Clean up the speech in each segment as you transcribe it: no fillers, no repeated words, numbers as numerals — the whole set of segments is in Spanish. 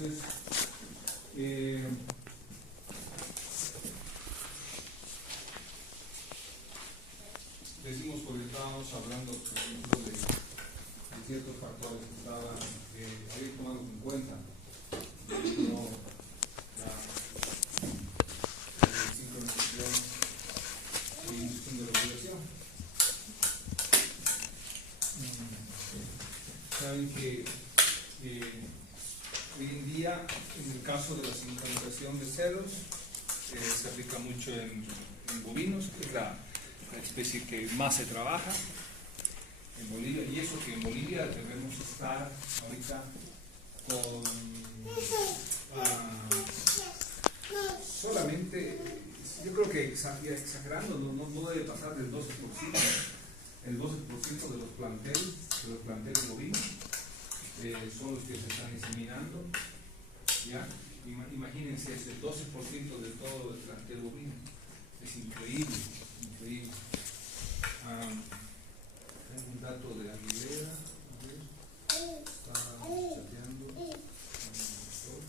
Entonces, decimos porque estábamos hablando, por ejemplo, de ciertos factores que estaban ahí tomados en cuenta. No, la sincronización y inducción de regulación. Saben que hoy en día, en el caso de la sincronización de cerdos, se aplica mucho en bovinos, que es la especie que más se trabaja en Bolivia, y eso que en Bolivia debemos estar ahorita con solamente, yo creo que exagerando, no debe pasar del 12%, el 12% de los planteles bovinos son los que se están inseminando, ¿ya? Imagínense, es el 12% de todo el plantel bovino, es increíble, increíble. Tengo un dato de Aguilera, a ver, está chateando con el doctor.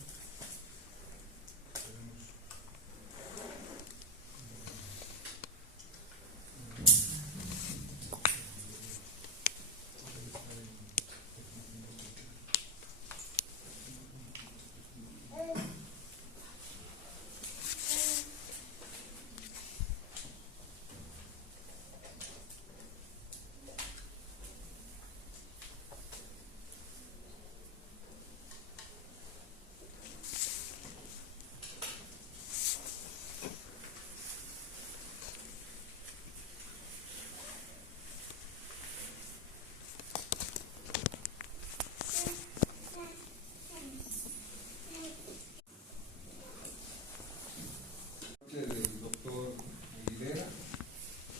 Del doctor Aguilera,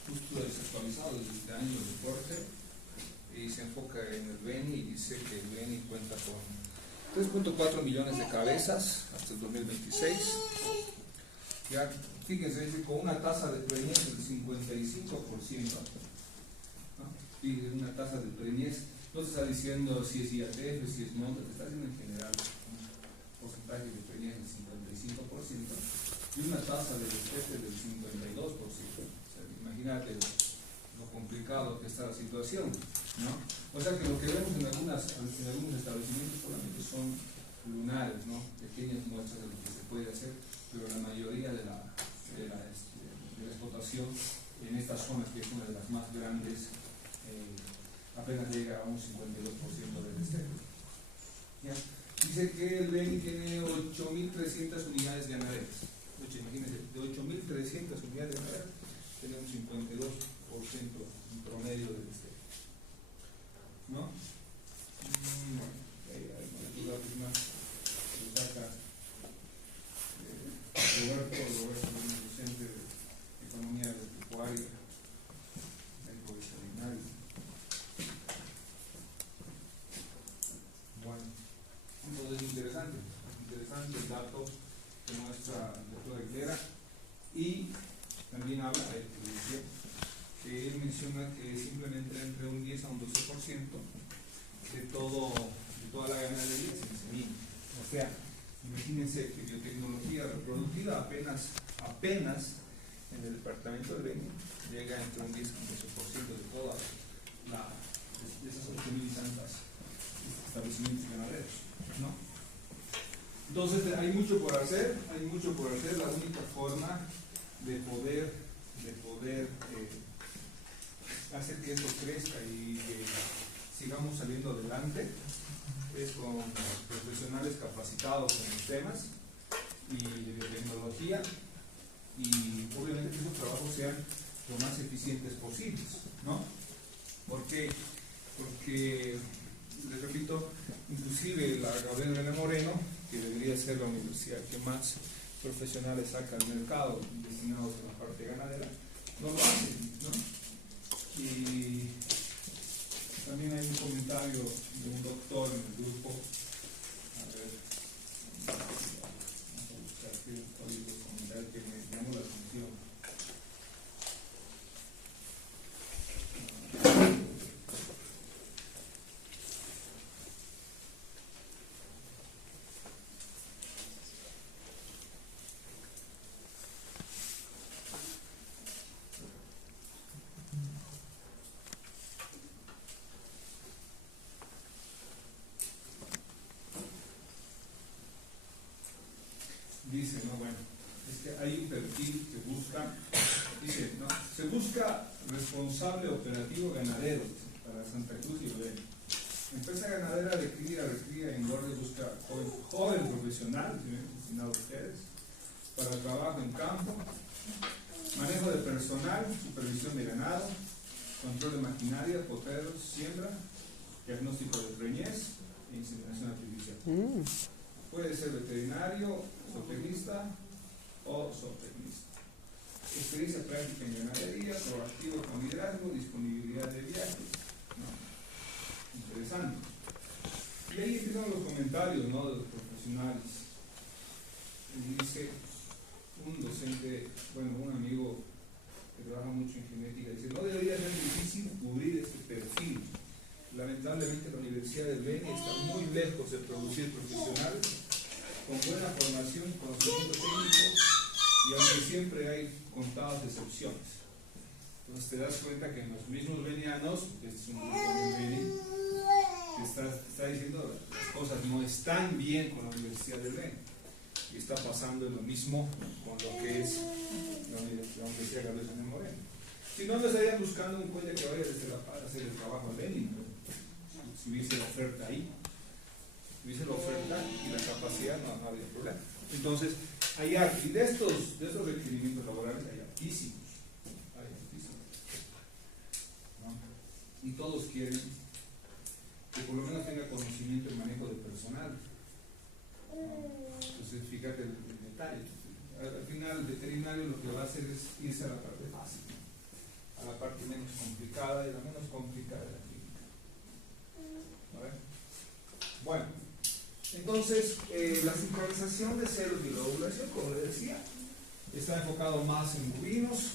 justo desactualizado desde este año el reporte, y se enfoca en el Beni y dice que el Beni cuenta con 3.4 millones de cabezas hasta el 2026. Ya, fíjense, con una tasa de preñez del 55%, ¿no? Y una tasa de preñez, no se está diciendo si es IATF, si es monta, se está diciendo en general un porcentaje de preñez del 55%. Y una tasa de destete del 52%. O sea, imagínate lo complicado que está la situación, ¿no? O sea que lo que vemos en algunos establecimientos solamente son lunares, ¿no? Pequeñas muestras de lo que se puede hacer, pero la mayoría de la explotación en estas zonas, que es una de las más grandes, apenas llega a un 52% del destete. ¿Ya? Dice que el Beni tiene 8.300 unidades ganaderas. Imagínense, de 8.300 unidades de madera, tenemos 52% en promedio del destete, ¿no? Bueno, ahí hay datos más que saca Roberto, docente de Economía Agropecuaria, médico veterinario. Bueno, entonces interesante el dato que muestra el doctor Aguilera, y también habla que él menciona que simplemente entre un 10 a un 12% de toda la ganadería se insemina. O sea, imagínense que biotecnología reproductiva apenas en el departamento de Beni llega entre un 10 a un 12% de todas de esas 8.000 y tantas establecimientos ganaderos, ¿no? Entonces hay mucho por hacer. La única forma de poder hacer que esto crezca y que sigamos saliendo adelante es con profesionales capacitados en los temas y de biotecnología, y obviamente que esos trabajos sean lo más eficientes posibles, ¿no? ¿Por qué? Porque, les repito, inclusive la Gabriel René Moreno, que debería ser la universidad que más profesionales saca al mercado destinados a la parte ganadera, no lo hacen, ¿no? Y también hay un comentario de un doctor en el grupo. A ver, vamos a buscar qué código comentar que me llamó la atención. dice, no, bueno, es que hay un perfil que busca, dice, no, se busca responsable operativo ganadero para Santa Cruz y Loreto. Empresa ganadera de cría, recría, engorde, busca joven profesional, destinado a ustedes, para trabajo en campo, manejo de personal, supervisión de ganado, control de maquinaria, poteros, siembra, diagnóstico de preñez e inseminación artificial. Puede ser veterinario, zootecnista o zootecnista. Experiencia práctica en ganadería, proactivo con liderazgo, disponibilidad de viajes. ¿No? Interesante. Y ahí empiezan los comentarios, ¿no?, de los profesionales. Y dice un docente, bueno, un amigo que trabaja mucho en genética, dice, no debería ser difícil cubrir este perfil. Lamentablemente la Universidad del Beni está muy lejos de producir profesionales con buena formación y conocimiento técnico, y aunque siempre hay contadas excepciones. Entonces te das cuenta que en los mismos venianos, que es un grupo de Beni, que está diciendo las cosas no están bien con la Universidad del Beni. Y está pasando lo mismo con lo que es la Universidad Gabriel Samuel Moreno. Si no, estarían buscando un cuello que vaya desde La Paz a hacer el trabajo al Beni, ¿no? Si hubiese la oferta ahí, hubiese la oferta y la capacidad, no habría problema. Entonces, hay aquí, de estos requerimientos laborales hay altísimos, ¿no? Y todos quieren que por lo menos tenga conocimiento en manejo de personal, ¿no? Entonces, fíjate el detalle. Al final, el veterinario lo que va a hacer es irse a la parte fácil, a la parte menos complicada y la menos complicada de la clínica. Bueno, entonces la sincronización de celos y la ovulación, como les decía, está enfocado más en bovinos,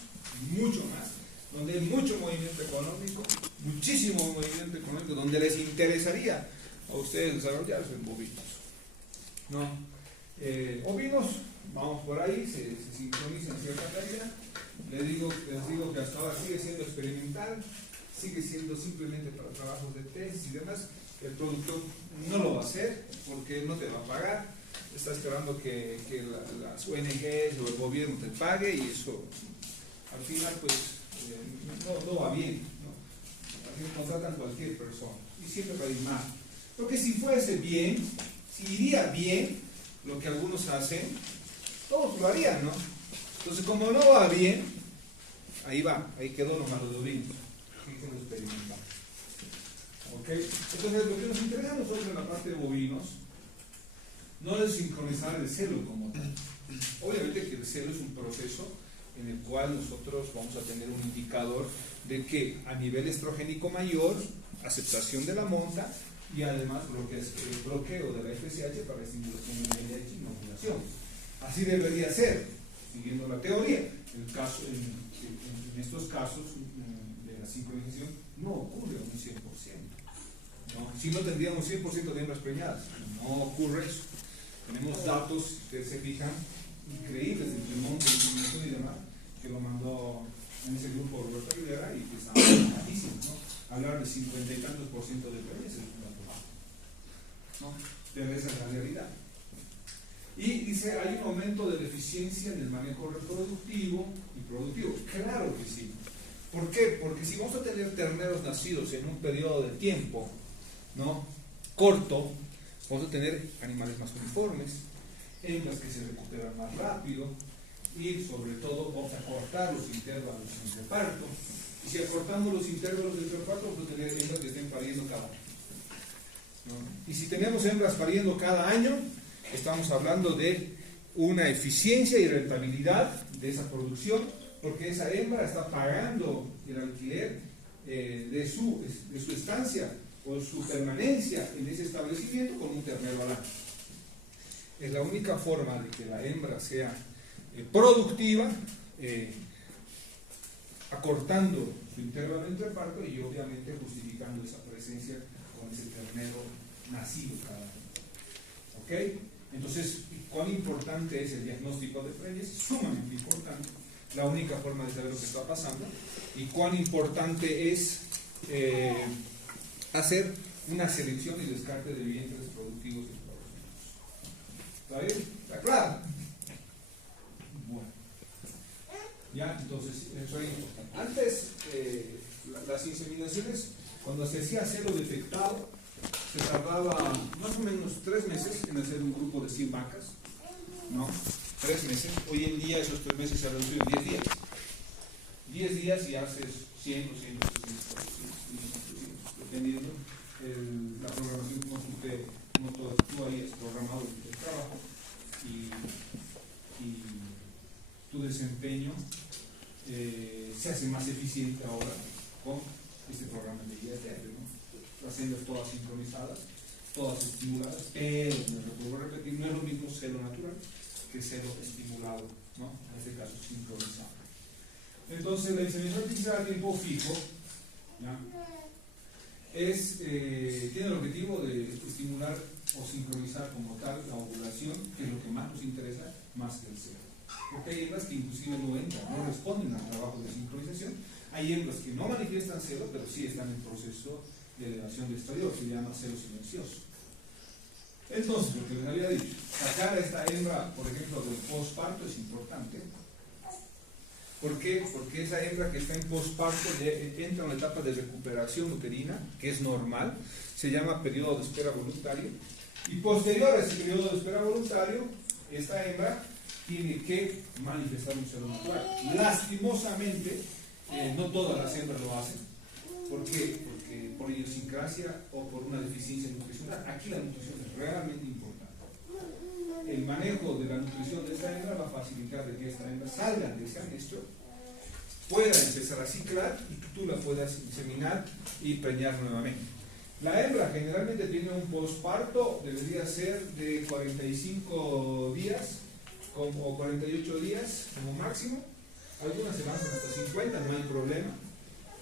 mucho más, donde hay mucho movimiento económico, muchísimo movimiento económico, donde les interesaría a ustedes desarrollarse en bovinos, ¿no? Ovinos, vamos por ahí, se sincroniza en cierta calidad. Les digo que hasta ahora sigue siendo experimental, sigue siendo simplemente para trabajos de tesis y demás. El productor no lo va a hacer porque no te va a pagar, está esperando que las ONGs o el gobierno te pague, y eso al final pues no va bien, ¿no? Aquí contratan cualquier persona y siempre va a ir mal, porque si fuese bien, si iría bien lo que algunos hacen, todos lo harían, ¿no? Entonces, como no va bien, ahí quedó nomás los ovinos, aquí lo experimentamos. ¿Ok? Entonces, lo que nos interesa a nosotros en la parte de bovinos no es sincronizar el celo como tal. Obviamente que el celo es un proceso en el cual nosotros vamos a tener un indicador de que a nivel estrogénico mayor, aceptación de la monta, y además bloqueo de la FSH para estimulación de la leche y inoculación. Así debería ser, siguiendo la teoría. En estos casos de la sincronización no ocurre un 100%, ¿no? Si no tendríamos 100% de hembras preñadas, no ocurre eso. Tenemos datos, si ustedes se fijan, increíbles del Clemón, de inseminación y demás, que lo mandó en ese grupo Roberto Rivera, y que están altísimos, ¿no? Hablar de 50 y tantos % de preñas es un dato bajo, ¿no? Pero esa es la realidad. Y dice, hay un aumento de la eficiencia en el manejo reproductivo y productivo. Claro que sí. ¿Por qué? Porque si vamos a tener terneros nacidos en un periodo de tiempo, ¿no?, corto, vamos a tener animales más uniformes, hembras que se recuperan más rápido, y sobre todo vamos a cortar los intervalos entre parto. Y si acortamos los intervalos entre parto, vamos a tener hembras que estén pariendo cada año, ¿no? Y si tenemos hembras pariendo cada año, estamos hablando de una eficiencia y rentabilidad de esa producción, porque esa hembra está pagando el alquiler de su estancia o su permanencia en ese establecimiento con un ternero al año. Es la única forma de que la hembra sea productiva, acortando su intervalo entre parto y obviamente justificando esa presencia con ese ternero nacido cada año. ¿Ok? Entonces, ¿cuán importante es el diagnóstico de preñez? Sumamente importante. La única forma de saber lo que está pasando. Y cuán importante es hacer una selección y descarte de vientres productivos y productivos. ¿Está bien? ¿Está claro? ¿Ya? Entonces, eso es importante. Antes, las inseminaciones, cuando se hacía celo detectado, se tardaba más o menos 3 meses en hacer un grupo de 100 vacas, ¿no? 3 meses. Hoy en día esos 3 meses se han reducido en 10 días. 10 días y haces 100, 200, 300, 400, dependiendo la programación como tú hayas programado el trabajo y tu desempeño se hace más eficiente ahora con este programa de IATF, ¿no? Las hembras todas sincronizadas, todas estimuladas, pero, vuelvo a repetir, no es lo mismo celo natural que celo estimulado, ¿no? En este caso sincronizado. Entonces, la inseminación artificial a tiempo fijo, ¿ya? Tiene el objetivo de estimular o sincronizar como tal la ovulación, que es lo que más nos interesa, más que el celo. Porque hay hembras que inclusive no entran, no responden al trabajo de sincronización. Hay hembras que no manifiestan celo, pero sí están en proceso de elevación de estradiol, se llama celo silencioso. Entonces, lo que les había dicho, sacar a esta hembra, por ejemplo, del posparto es importante. ¿Por qué? Porque esa hembra que está en posparto entra en la etapa de recuperación uterina, que es normal, se llama periodo de espera voluntario, y posterior a ese periodo de espera voluntario, esta hembra tiene que manifestar un celo natural. Lastimosamente, no todas las hembras lo hacen. ¿Por qué? Porque por idiosincrasia o por una deficiencia nutricional. Aquí la nutrición es realmente importante. El manejo de la nutrición de esta hembra va a facilitar de que esta hembra salga de ese anestro, pueda empezar a ciclar y que tú la puedas inseminar y preñar nuevamente. La hembra generalmente tiene un posparto, debería ser de 45 días o 48 días como máximo. Algunas se lanzan hasta 50, no hay problema.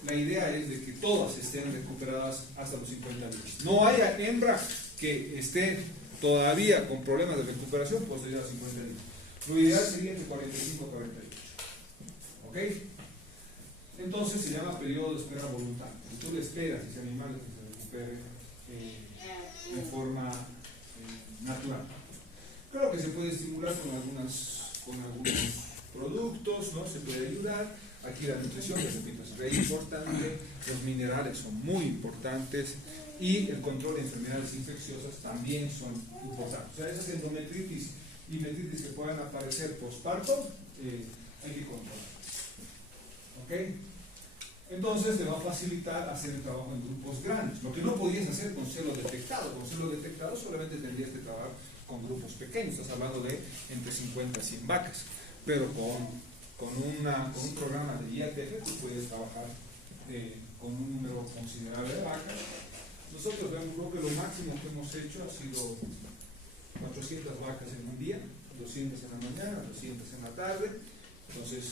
La idea es de que todas estén recuperadas hasta los 50 días. No haya hembra que esté todavía con problemas de recuperación posterior a 50 días. Lo ideal sería entre 45 y 48. ¿Ok? Entonces se llama periodo de espera voluntaria. Si tú le esperas a ese animal que se recupere de forma natural. Claro que se puede estimular con algunos productos, ¿no? Se puede ayudar. Aquí la nutrición, les repito, es re importante. Los minerales son muy importantes. Y el control de enfermedades infecciosas también son importantes. O sea, esas endometritis y metritis que puedan aparecer posparto, hay que controlar. ¿Ok? Entonces te va a facilitar hacer el trabajo en grupos grandes. Lo que no podías hacer con celo detectado. Con celo detectado solamente tendrías que trabajar con grupos pequeños. Estás hablando de entre 50 y 100 vacas. Pero con un programa de IATF tú puedes trabajar con un número considerable de vacas. Nosotros creo que lo máximo que hemos hecho ha sido 400 vacas en un día, 200 en la mañana, 200 en la tarde. Entonces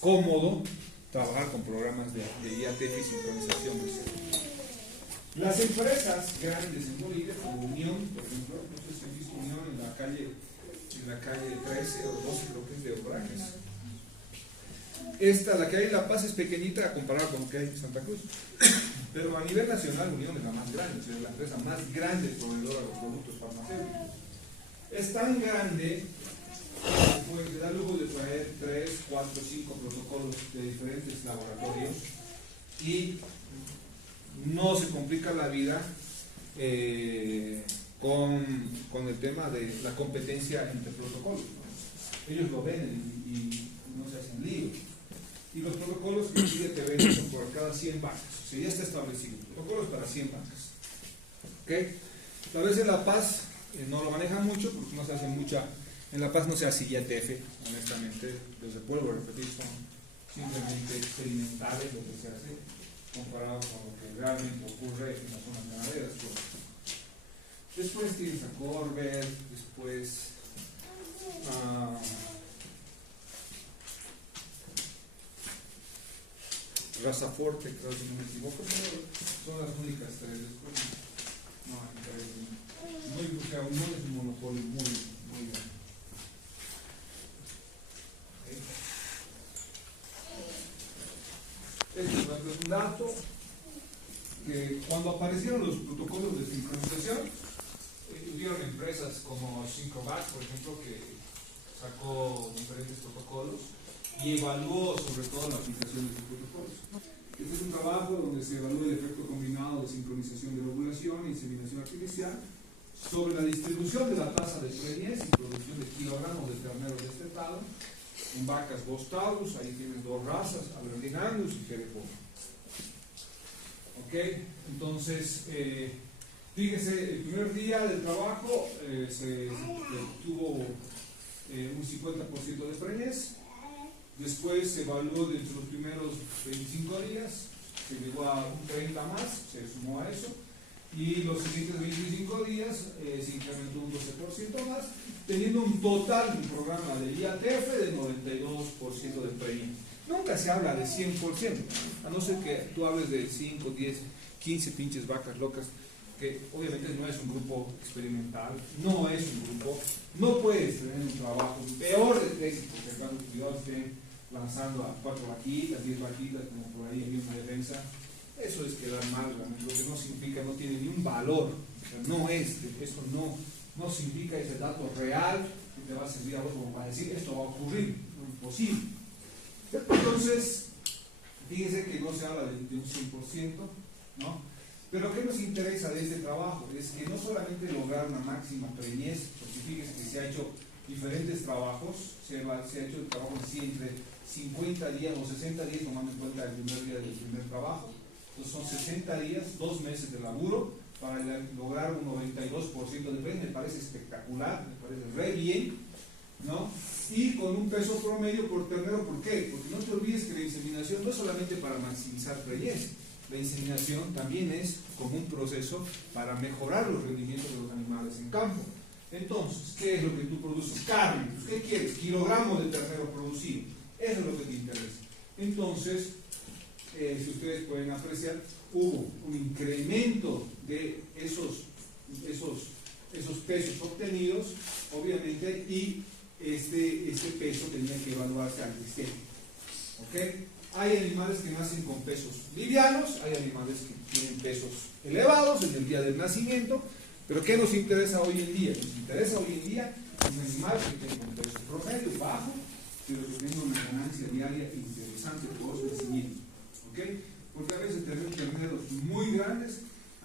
cómodo trabajar con programas de IATF y sincronización de celo. Las empresas grandes en Bolivia, como Unión, por ejemplo, no sé si han visto Unión en la calle 13 o 12, creo que es de Obrajes. La que hay en La Paz es pequeñita comparada con lo que hay en Santa Cruz. Pero a nivel nacional, Unión es la más grande, o sea, es la empresa más grande proveedora de los productos farmacéuticos. Es tan grande que se da el lujo de traer 3, 4, 5 protocolos de diferentes laboratorios y no se complica la vida con el tema de la competencia entre protocolos, ¿no? Ellos lo ven y no se hacen líos. Y los protocolos que pide te venden son por cada 100 vacas. O sea, ya está establecido. Protocolos para 100 vacas. ¿Okay? Tal vez en La Paz no lo manejan mucho porque no se hace mucha. En La Paz no se hace IATF, honestamente. Desde vuelvo a repetir, son simplemente experimentales lo que se hace comparado con lo que realmente ocurre en las zonas ganaderas. Después tienes a Corber, después Raza Forte, creo que no me equivoco, pero son las únicas tres. Después no hay tres. O sea, no es un monopolio muy grande. Este es un dato que cuando aparecieron los protocolos de sincronización, hubieron empresas como Synchrovac, por ejemplo, que sacó diferentes protocolos y evaluó sobre todo la aplicación de estos protocolos. Este es un trabajo donde se evalúa el efecto combinado de sincronización de la ovulación e inseminación artificial sobre la distribución de la tasa de preñez y producción de kilogramos de ternero destetado en vacas Bos Taurus. Ahí tienes dos razas, Aberdeen Angus y Hereford. Ok, entonces fíjese, el primer día del trabajo se obtuvo un 50% de preñez. Después se evaluó dentro de los primeros 25 días, se llegó a un 30 más, se sumó a eso, y los siguientes 25 días se incrementó un 12% más, teniendo un total de un programa de IATF de 92% de preñez. Nunca se habla de 100%, a no ser que tú hables de 5, 10, 15 pinches vacas locas, que obviamente no es un grupo experimental, no es un grupo, no puedes tener un trabajo peor de tesis, porque cuando los cuidados estén lanzando a 4 vaquitas, 10 vaquitas, como por ahí en una defensa, eso es quedar mal, lo que no significa, no tiene ni un valor, o sea, no es, esto no significa ese dato real que te va a servir a vos como para decir esto va a ocurrir, no es posible. Entonces, fíjense que no se habla de un 100%, ¿no? Pero ¿qué nos interesa de este trabajo? Es que no solamente lograr una máxima preñez, porque fíjense que se ha hecho diferentes trabajos, se ha hecho el trabajo en sí entre 50 días o 60 días, tomando en cuenta el primer día del primer trabajo. Entonces son 60 días, 2 meses de laburo para lograr un 92% de preñez. Me parece espectacular, me parece re bien, ¿no? Y con un peso promedio por ternero. ¿Por qué? Porque no te olvides que la inseminación no es solamente para maximizar preñez. La inseminación también es como un proceso para mejorar los rendimientos de los animales en campo. Entonces, ¿qué es lo que tú produces? Carne. ¿Qué quieres? Kilogramos de ternero producido. Eso es lo que te interesa. Entonces, si ustedes pueden apreciar, hubo un incremento de esos pesos obtenidos, obviamente, y este peso tenía que evaluarse al sistema. ¿Ok? Hay animales que nacen con pesos livianos, hay animales que tienen pesos elevados en el día del nacimiento, pero ¿qué nos interesa hoy en día? Nos interesa hoy en día un animal que tenga un peso promedio bajo, pero que tenga una ganancia diaria interesante por su nacimiento. ¿Ok? Porque a veces tenemos terneros muy grandes,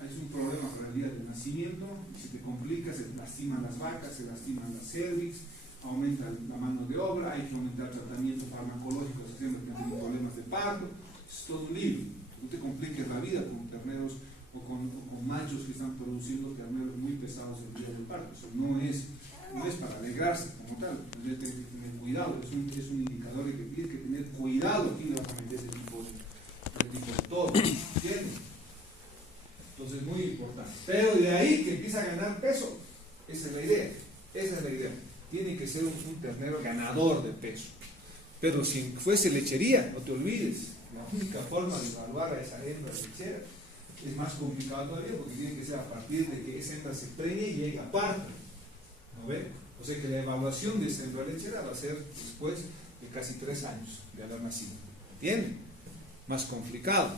es un problema para el día del nacimiento, si te complica, se lastiman las vacas, se lastiman las cervix, aumenta la mano de obra, hay que aumentar tratamiento farmacológico si siempre tienen problemas de parto, es todo un lío. No te compliques la vida con terneros o con machos que están produciendo terneros muy pesados el día del parto. Eso no es para alegrarse como tal, tienes que tener cuidado, es un indicador de que tienes que tener cuidado aquí vas a meter ese tipo de todo, ¿entiendes? Entonces muy importante. Pero de ahí que empieza a ganar peso, esa es la idea. Tiene que ser un ternero ganador de peso. Pero si fuese lechería, no te olvides, la única forma de evaluar a esa hembra lechera es más complicado todavía porque tiene que ser a partir de que esa hembra se preñe y llegue a parto. ¿No ven? O sea que la evaluación de esa hembra lechera va a ser después de casi 3 años de haber nacido. ¿Entienden? Más complicado.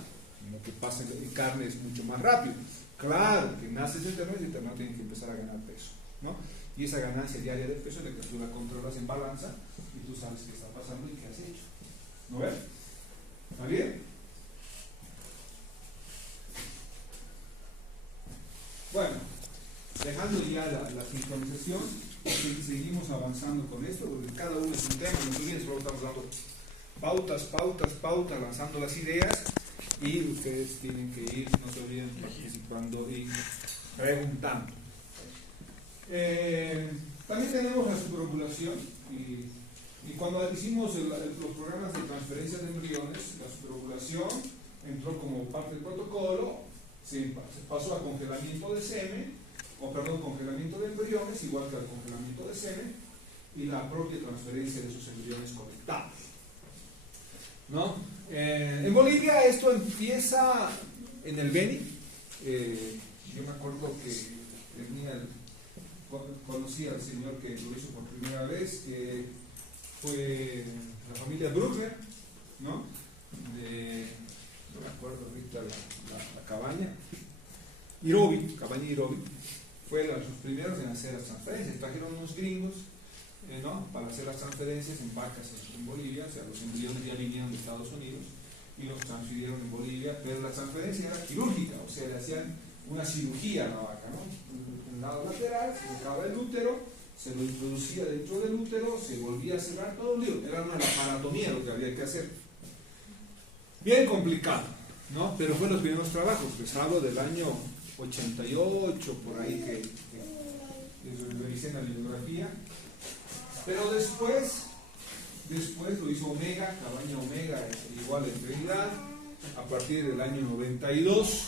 Lo que pasa en carne es mucho más rápido. Claro que nace ese ternero y el ternero tiene que empezar a ganar peso, ¿no? Y esa ganancia diaria de peso es la que tú la controlas en balanza y tú sabes qué está pasando y qué has hecho. ¿No ves? ¿Está bien? Bueno, dejando ya la sincronización, seguimos avanzando con esto, porque cada uno es un tema, no olviden, solo estamos dando pautas, lanzando las ideas, y ustedes tienen que ir, no se olviden, participando y preguntando. También tenemos la superovulación y cuando hicimos los programas de transferencia de embriones, la superovulación entró como parte del protocolo, se pasó a congelamiento de semen, congelamiento de embriones, igual que al congelamiento de semen, y la propia transferencia de sus embriones conectados, ¿no? En Bolivia esto empieza en el Beni. Yo me acuerdo que conocí al señor que lo hizo por primera vez, que fue la familia Bruckner, ¿no? No me acuerdo ahorita la cabaña Irobi, fue de los primeros en hacer las transferencias. Trajeron unos gringos ¿no? Para hacer las transferencias en vacas en Bolivia, o sea, los embriones ya vinieron de Estados Unidos y los transfirieron en Bolivia, pero la transferencia era quirúrgica, o sea, le hacían una cirugía a la vaca, ¿no? En el lado lateral, se sacaba el útero, se lo introducía dentro del útero, se volvía a cerrar todo el lío, era una laparotomía lo que había que hacer. Bien complicado, ¿no? Pero fue los primeros trabajos, les hablo del año 88, por ahí que revisé en la bibliografía. Pero después lo hizo Omega, Cabaña Omega, igual en realidad, a partir del año 92,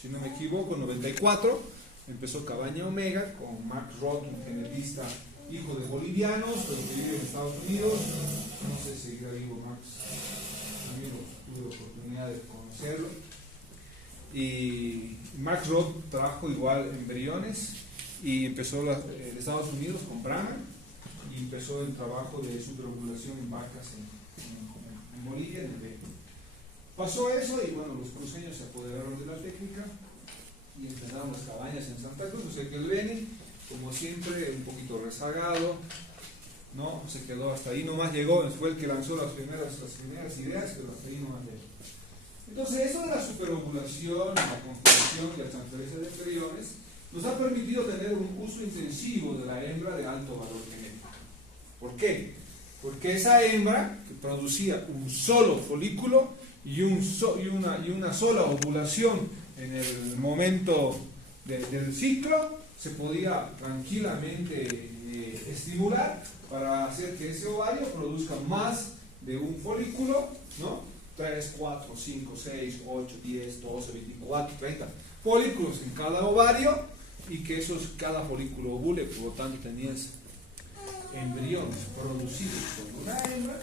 si no me equivoco, 94, empezó Cabaña Omega con Max Roth, un genetista hijo de bolivianos, pero que vive en Estados Unidos. No sé si seguirá vivo Max, amigo, tuve oportunidad de conocerlo. Y Max Roth trabajó igual embriones y empezó en Estados Unidos con Brahma y empezó el trabajo de superovulación en vacas en Bolivia, en el Beni. Pasó eso y bueno, los cruceños se apoderaron de la técnica y empezaron las cabañas en Santa Cruz, o sea que el Beni, como siempre, un poquito rezagado, ¿no? Se quedó hasta ahí, nomás llegó, fue el que lanzó las primeras ideas, pero hasta ahí nomás llegó. Entonces, eso de la superovulación, la congelación y la transferencia de embriones nos ha permitido tener un uso intensivo de la hembra de alto valor genético. ¿Por qué? Porque esa hembra que producía un solo folículo y una sola ovulación en el momento del ciclo, se podía tranquilamente estimular para hacer que ese ovario produzca más de un folículo, ¿no? 3, 4, 5, 6, 8, 10, 12, 24, 30 folículos en cada ovario y que cada folículo ovule, por lo tanto tenías embriones producidos por una hembra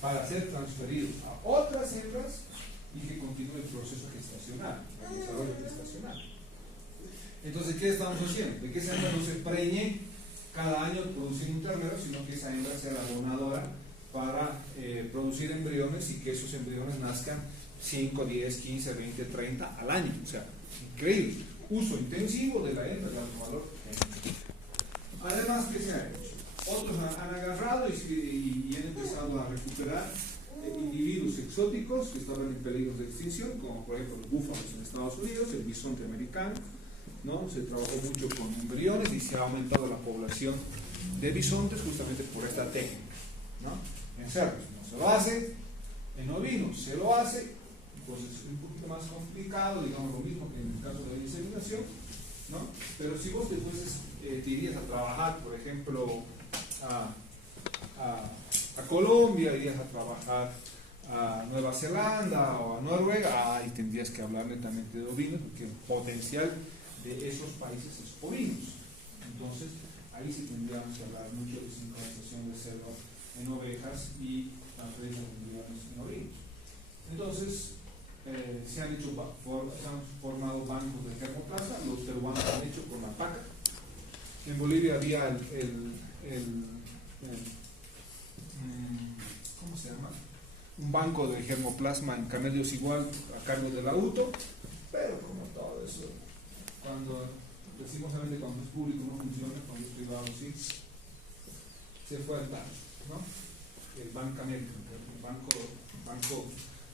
para ser transferidos a otras hembras y que continúe el proceso gestacional, el desarrollo gestacional. Entonces, ¿qué estamos haciendo? De que esa hembra no se preñe cada año produciendo un ternero, sino que esa hembra sea la donadora para producir embriones y que esos embriones nazcan 5, 10, 15, 20, 30 al año. O sea, increíble. Uso intensivo de la hembra de alto valor genético. Además, ¿qué se ha hecho? Otros han agarrado y han empezado a recuperar individuos exóticos que estaban en peligro de extinción, como por ejemplo los búfalos en Estados Unidos, el bisonte americano, ¿no? Se trabajó mucho con embriones y se ha aumentado la población de bisontes justamente por esta técnica, ¿no? En cerdos no se lo hace, en ovinos se lo hace, pues es un poquito más complicado, digamos lo mismo que en el caso de la inseminación, ¿no? Pero si vos después te irías a trabajar, por ejemplo, a Colombia, irías a trabajar a Nueva Zelanda o a Noruega, ahí tendrías que hablar netamente de ovinos, porque el potencial de esos países es ovinos. Entonces, ahí sí tendríamos que hablar mucho de sincronización de cerdo en ovejas y transferencia de embriones en ovinos. Entonces, se han formado bancos de germoplasma, los peruanos han hecho con la paca. En Bolivia había ¿cómo se llama? Un banco de germoplasma en camellos igual a cargo de la UTO, pero como todo eso, cuando decimosamente cuando es público no funciona, cuando es privado sí, se fue al banco, ¿no? El banco camélico, el banco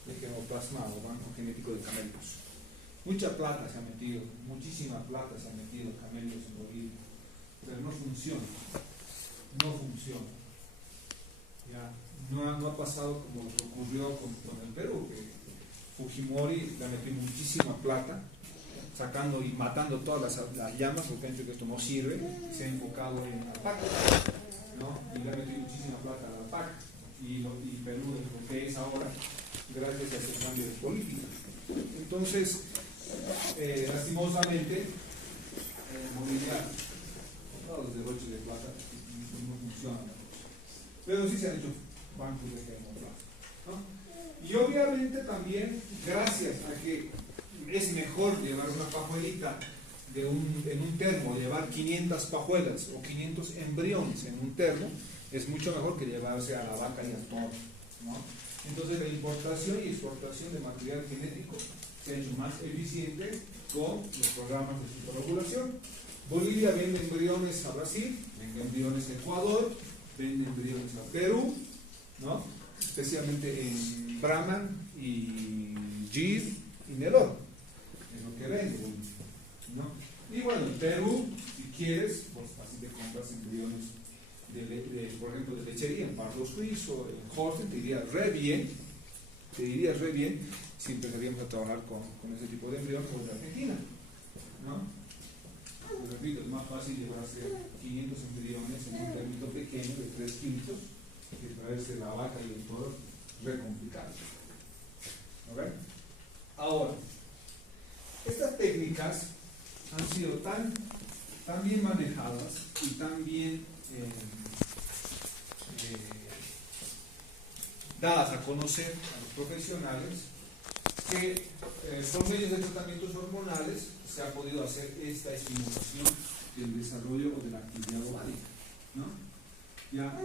de germoplasma o banco genético de camellos. Mucha plata se ha metido, muchísima plata se ha metido en camellos en Bolivia, pero no funciona, ya, no ha pasado como lo que ocurrió con el Perú, que Fujimori le metió muchísima plata sacando y matando todas las llamas, porque ha dicho que esto no sirve, se ha enfocado en alpaca, ¿no? Y le ha metido muchísima plata a la alpaca, y Perú es lo que es ahora gracias a ese cambio de política. Entonces, lastimosamente, Bolivia, todos los derroches de plata no funcionan, pero sí se han hecho bancos de germoplasma, ¿no? Y obviamente también, gracias a que es mejor llevar una pajuelita en un termo, llevar 500 pajuelas o 500 embriones en un termo, es mucho mejor que llevarse a la vaca y al toro, ¿no? Entonces la importación y exportación de material genético se ha hecho más eficiente con los programas de superovulación. Bolivia vende embriones a Brasil, vende embriones a Ecuador, vende embriones a Perú, ¿no? Especialmente en Brahman y Gir y Nelor, es lo que vende, ¿no? Y bueno, en Perú, si quieres, pues así te compras embriones por ejemplo, de lechería, en pardo suizo, en Holstein, te iría re bien si empezaríamos a trabajar con ese tipo de embriones o de Argentina, ¿no? Pues repito, es más fácil llevarse 500 embriones en un termito pequeño de 3 kilos que traerse la vaca y el toro, re complicado. ¿Ok? Ahora, estas técnicas han sido tan bien manejadas y tan bien dadas a conocer a los profesionales que por medio de tratamientos hormonales se ha podido hacer esta estimulación del desarrollo o de la actividad ovárica, ¿no? ¿Ya?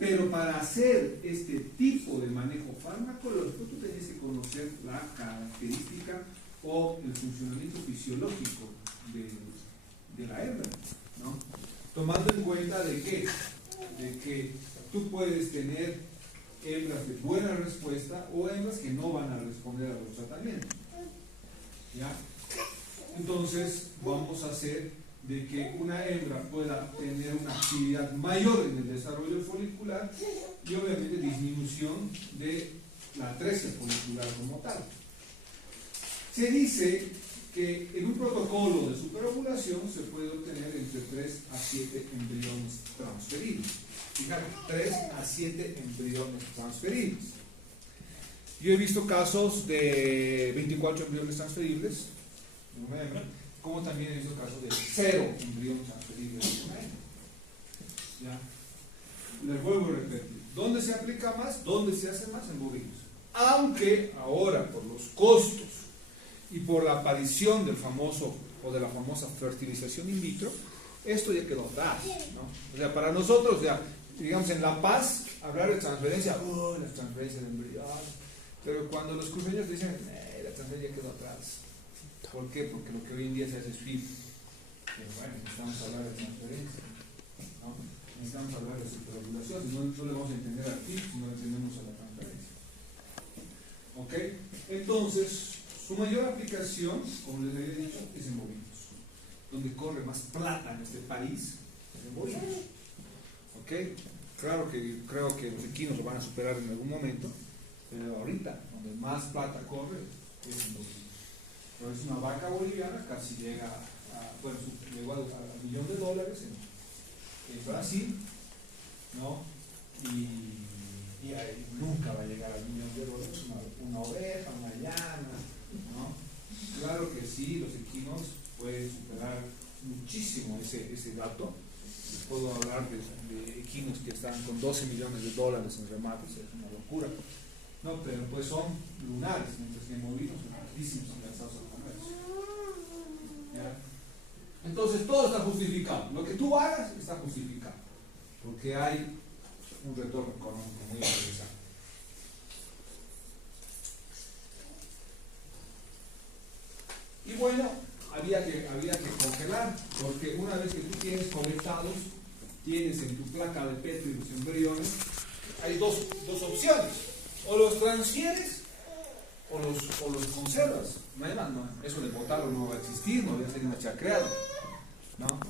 Pero para hacer este tipo de manejo farmacológico tú tienes que conocer la característica o el funcionamiento fisiológico de la hembra, ¿no? Tomando en cuenta de que tú puedes tener hembras de buena respuesta o hembras que no van a responder a los tratamientos, ¿ya? Entonces vamos a hacer de que una hembra pueda tener una actividad mayor en el desarrollo folicular y obviamente disminución de la atresia folicular como tal. Se dice que en un protocolo de superovulación se puede obtener entre 3 a 7 embriones transferibles. Fíjate, 3 a 7 embriones transferibles. Yo he visto casos de 24 embriones transferibles de una hembra, como también he visto casos de 0 embriones transferibles de una hembra. ¿Ya? Les vuelvo a repetir, ¿dónde se aplica más? ¿Dónde se hace más? En bovinos. Aunque ahora, por los costos y por la aparición del famoso o de la famosa fertilización in vitro, esto ya quedó atrás, ¿no? O sea, para nosotros, ya, digamos, en La Paz, hablar de transferencia, la transferencia de embrión, pero cuando los cruceños dicen, la transferencia ya quedó atrás. ¿Por qué? Porque lo que hoy en día se hace es FIP. Pero bueno, necesitamos hablar de transferencia, ¿no? Necesitamos hablar de superovulación, no le vamos a entender al FIP si no le entendemos a la transferencia. ¿Ok? Entonces, su mayor aplicación, como les había dicho, es en bovinos. Donde corre más plata en este país es en bovinos. ¿Ok? Claro que creo que los equinos lo van a superar en algún momento, pero ahorita, donde más plata corre, es en bovinos. Pero es una vaca boliviana, casi llega bueno, llegó a $1.000.000 en Brasil, ¿no? Y ahí nunca va a llegar al $1.000.000 una oveja, una llana, ¿no? Claro que sí, los equinos pueden superar muchísimo ese dato. Les puedo hablar de equinos que están con $12 millones en remates, es una locura, ¿no? Pero pues son lunares, mientras que en bovinos son altísimos y lanzados al comercio. ¿Ya? Entonces todo está justificado, lo que tú hagas está justificado, porque hay un retorno económico muy interesante. Y bueno, había que congelar, porque una vez que tú tienes colectados, tienes en tu placa de Petri los embriones, hay dos opciones: o los transfieres o los conservas. No, eso de botarlo no va a existir, no voy a hacer una chacreada, ¿no?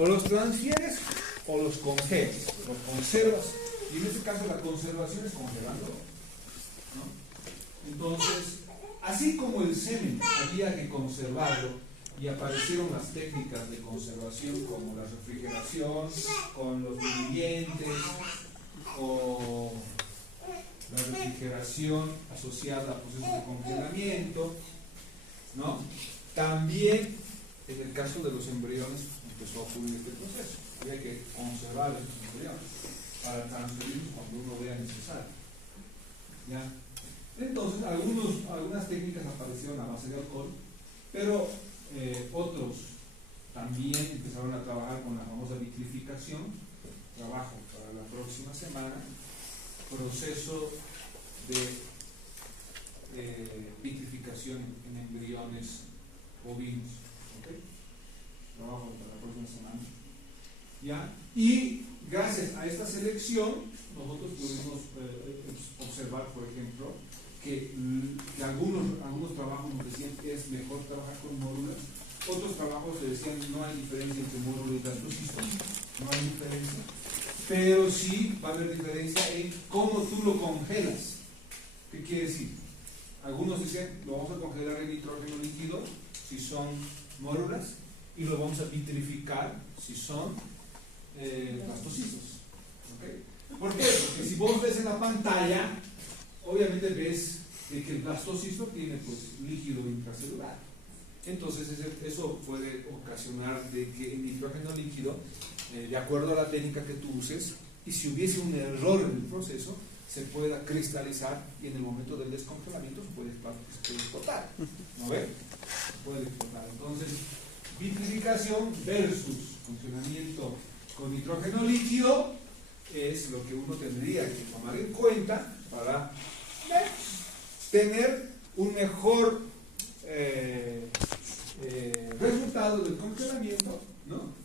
O los transfieres o los congelas, los conservas, y en este caso la conservación es congelando, ¿no? Entonces, así como el semen había que conservarlo y aparecieron las técnicas de conservación como la refrigeración, con los dividientes o la refrigeración asociada a procesos de congelamiento, ¿no? También en el caso de los embriones empezó a ocurrir este proceso. Había que conservar estos embriones para transferirlos cuando uno vea necesario, ¿ya? Entonces algunas técnicas aparecieron a base de alcohol, pero otros también empezaron a trabajar con la famosa vitrificación. Trabajo para la próxima semana, proceso de vitrificación en embriones bovinos, ¿okay? trabajo para la próxima semana. ¿Ya? Y gracias a esta selección, nosotros pudimos observar, por ejemplo, que algunos trabajos nos decían que es mejor trabajar con módulos, otros trabajos decían no hay diferencia entre módulo y blastocisto, no hay diferencia, pero sí va a haber diferencia en cómo tú lo congelas. ¿Qué quiere decir? Algunos dicen lo vamos a congelar en nitrógeno líquido si son módulas y lo vamos a vitrificar si son blastocistos. ¿Okay? ¿Por qué? Porque si vos ves en la pantalla, obviamente ves que el blastocisto tiene pues líquido intracelular. Entonces eso puede ocasionar de que el nitrógeno líquido, de acuerdo a la técnica que tú uses, y si hubiese un error en el proceso, se pueda cristalizar y en el momento del descongelamiento se puede explotar. ¿No ves? Se puede explotar. Entonces, vitrificación versus funcionamiento con nitrógeno líquido es lo que uno tendría que tomar en cuenta para tener un mejor resultado del congelamiento, ¿no?,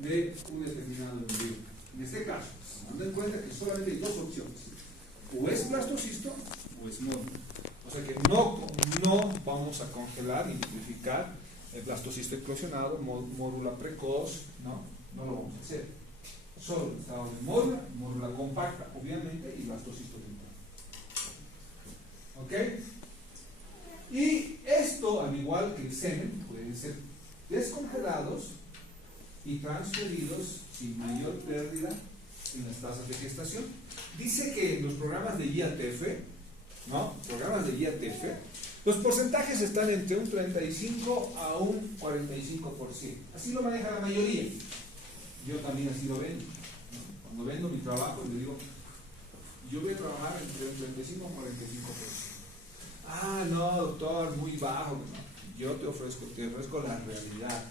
de un determinado embrión. En este caso, tomando en cuenta que solamente hay dos opciones: o es blastocisto o es módulo. O sea que no vamos a congelar y vitrificar el blastocisto eclosionado, módula precoz, no lo vamos a hacer. Solo el estado de módula compacta, obviamente, y blastocisto temprano. ¿Ok? Y esto, al igual que el semen, pueden ser descongelados y transferidos sin mayor pérdida en las tasas de gestación. Dice que en los programas de IATF, los porcentajes están entre un 35 a un 45%. Así lo maneja la mayoría. Yo también así lo vendo. Cuando vendo mi trabajo, le digo, yo voy a trabajar entre un 35 a un 45%. Ah, no, doctor, muy bajo. Yo te ofrezco la realidad.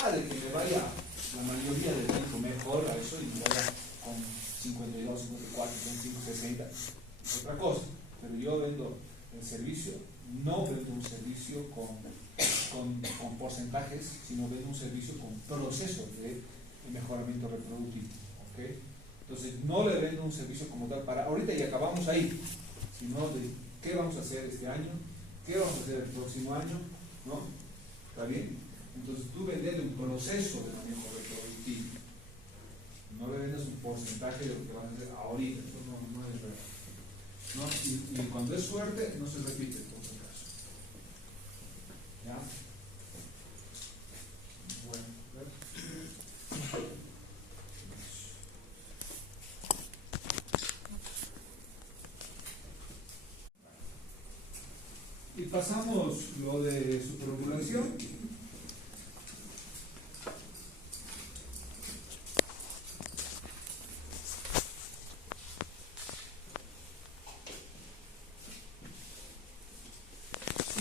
De que me vaya la mayoría del tiempo mejor a eso y me vaya con 52, 54, 55, 60, es otra cosa. Pero yo vendo el servicio, no vendo un servicio con porcentajes, sino vendo un servicio con proceso de mejoramiento reproductivo. ¿Okay? Entonces, no le vendo un servicio como tal para ahorita y acabamos ahí, sino de qué vamos a hacer este año, qué vamos a hacer el próximo año, ¿no? ¿Está bien? Entonces tú vendes un proceso de manejo reproductivo, no le vendes un porcentaje de lo que vas a hacer ahorita. Eso no es real, ¿no? Y cuando es suerte no se repite por si acaso. ¿Ya? Bueno, y pasamos lo de superovulación.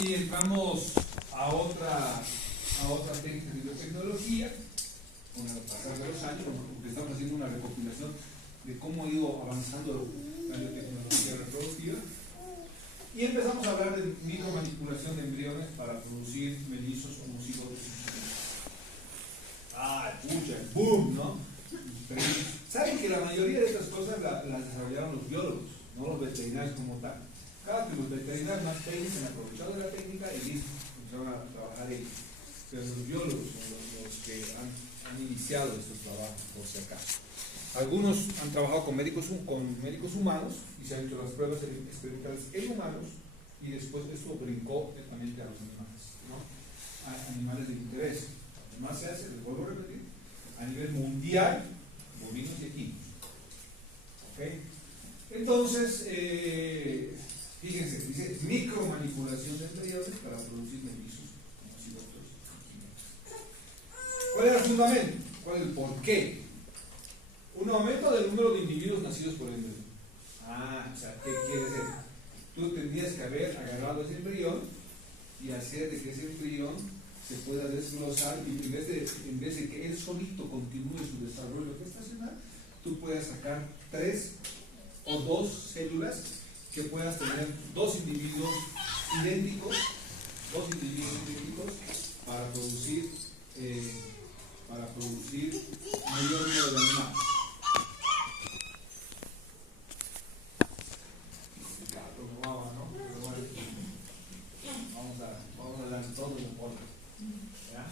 Y entramos a otra técnica de biotecnología con el pasar de los años, porque estamos haciendo una recopilación de cómo ha ido avanzando la biotecnología reproductiva. Y empezamos a hablar de micromanipulación de embriones para producir mellizos homocigotos. Pucha, boom, ¿no? Pero, ¿saben que la mayoría de estas cosas las desarrollaron los biólogos, no los veterinarios como tal? Claro que los veterinarios más técnicos se han aprovechado de la técnica y listo, empezaron a trabajar ellos. Pero los biólogos son los que han iniciado estos trabajos, por si acaso. Algunos han trabajado con médicos humanos y se han hecho las pruebas experimentales en humanos y después esto brincó netamente a los animales, ¿no? A animales de interés. Además se hace, les vuelvo a repetir, a nivel mundial, bovinos y equinos. ¿Okay? Entonces, fíjense, dice micromanipulación de embriones para producir mellizos homocigotos. ¿Cuál era el fundamento? ¿Cuál es el porqué? Un aumento del número de individuos nacidos por el embrión. O sea, ¿qué quiere decir? Tú tendrías que haber agarrado ese embrión y hacer de que ese embrión se pueda desglosar y en vez de que él solito continúe su desarrollo gestacional, tú puedas sacar 3 o 2 células que puedas tener dos individuos idénticos para producir durante todo el deporte. ¿Ya?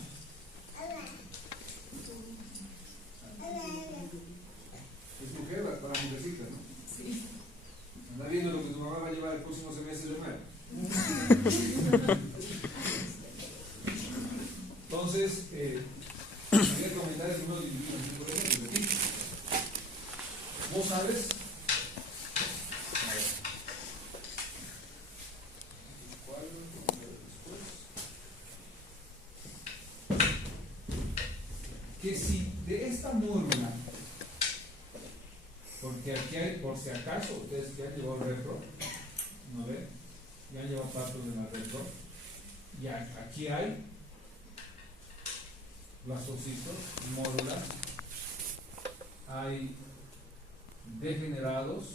Es mujer para la mujercita, ¿no? Sí. Anda viendo lo que tu mamá va a llevar el próximo semestre de nuevo. Entonces, quería comentar el número de individuos. ¿Vos sabes? Que si de esta módula, porque aquí hay, por si acaso, ustedes ya han llevado el repro, ¿no ven? Ya han llevado parte de la repro, y aquí hay blasocitos, módulas, hay degenerados,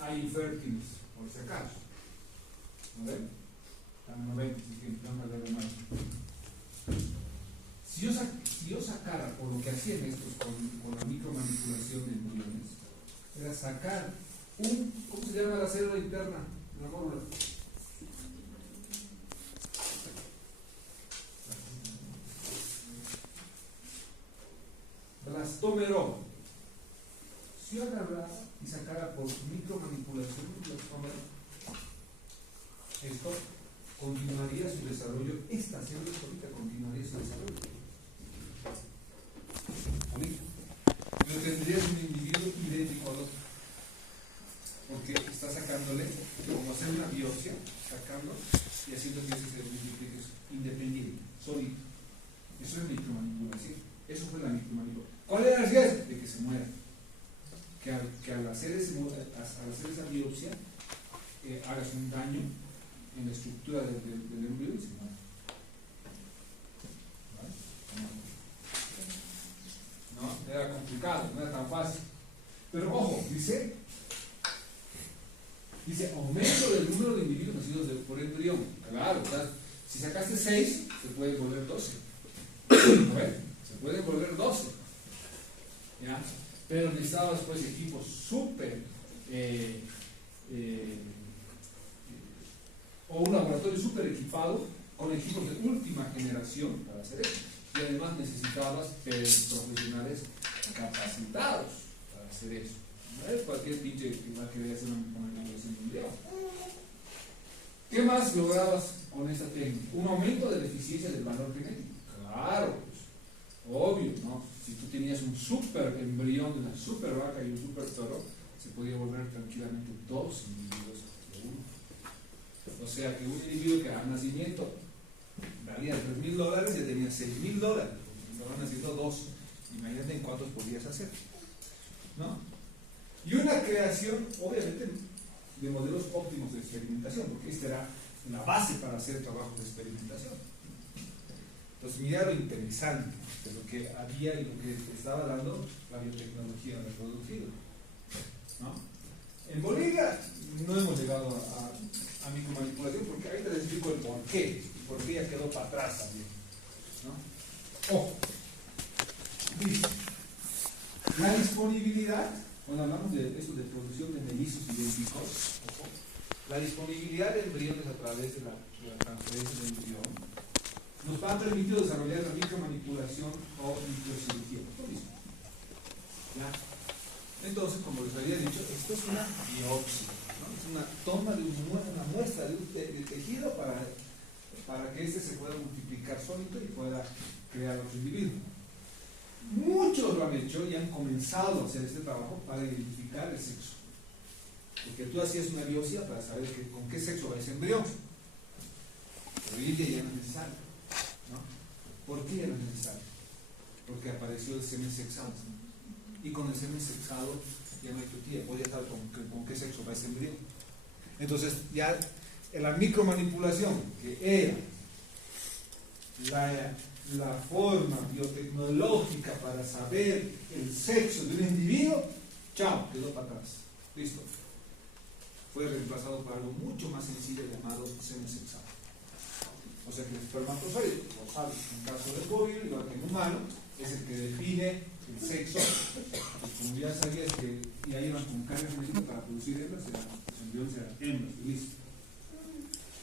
hay infértiles, por si acaso, ¿no ven? No ven, si yo sacara, por lo que hacían estos con la micromanipulación de embriones, era sacar ¿cómo se llama la célula interna de la módula? Blastómero. Si yo agarrara y sacara por micromanipulación un blastómero, esto continuaría su desarrollo, esta célula ahorita continuaría su desarrollo. Ahorita. Pero tendrías un individuo idéntico al otro. Porque está sacándole, como hacer una biopsia, sacando y haciendo que ese se multiplique independiente, solito. Eso es micromanipulación. Eso fue la micromanipulación. ¿Cuál era el riesgo? De que se muera. Que al hacer esa biopsia, hagas un daño en la estructura del embrión y se muera. ¿Vale? No, era complicado, no era tan fácil. Pero ojo, dice aumento del número de individuos nacidos por embrión. Claro, si sacaste 6, se puede volver 12. ¿No ven? Se pueden volver 12. ¿Ya? Pero necesitabas pues equipos súper o un laboratorio súper equipado con equipos de última generación para hacer eso. Y además necesitabas profesionales capacitados para hacer eso. No es cualquier pinche que va a querer hacer una manipulación de embrión. ¿Qué más lograbas con esta técnica? Un aumento de la eficiencia del valor genético. Claro, pues, obvio, ¿no? Si tú tenías un super embrión de una super vaca y un super toro, se podía volver tranquilamente 2 individuos de uno. O sea que un individuo que al nacimiento valía $3,000, ya tenía $6,000. Estaban haciendo 2. Imagínate en cuántos podías hacer, ¿no? Y una creación, obviamente, de modelos óptimos de experimentación, porque esta era la base para hacer trabajos de experimentación. Entonces, mira lo interesante de lo que había y lo que estaba dando la biotecnología reproductiva, ¿no? En Bolivia no hemos llegado a micromanipulación, porque ahí te explico el por qué, y por qué ya quedó para atrás también, ¿no? Ojo, dice, la disponibilidad, cuando hablamos de eso de producción de mellizos idénticos, ojo, la disponibilidad de embriones a través de la transferencia de embrión nos ha permitido desarrollar la micromanipulación o microcirugía. Lo mismo. ¿Ya? Entonces, como les había dicho, esto es una biopsia, ¿no? Es una toma de una muestra de tejido para que este se pueda multiplicar solito y pueda crear otro individuo. Muchos lo han hecho y han comenzado a hacer este trabajo para identificar el sexo. Porque tú hacías una biopsia para saber con qué sexo va ese embrión. Pero hoy en día ya no es necesario, ¿no? ¿Por qué ya no es necesario? Porque apareció el semen sexado. Y con el semen sexado ya no hay tutía, podía saber con qué sexo va ese embrión. Entonces ya la micromanipulación, que era la forma biotecnológica para saber el sexo de un individuo, chao, quedó para atrás. Listo. Fue reemplazado por algo mucho más sencillo llamado semen sexado. O sea que el espermatozoide, lo sabes, en caso del bovino, igual que en humano, es el que define el sexo. Pues como ya sabías que ya iban con carga genética para producir hembras, era embriones eran hembras, listo.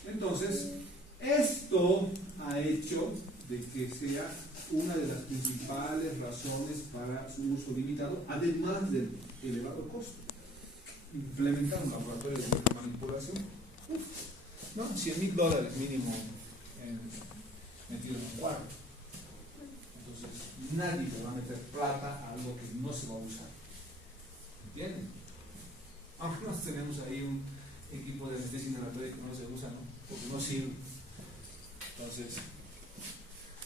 Entonces, esto ha hecho de que sea una de las principales razones para su uso limitado, además del elevado costo. Implementar un laboratorio de manipulación, ¿no? $100,000 mínimo metido en un cuarto. Entonces, nadie le va a meter plata a algo que no se va a usar. ¿Entienden? Aunque nosotros tenemos ahí un equipo de anestesia inhalatoria que no se usa, ¿no? Porque no sirve. Entonces,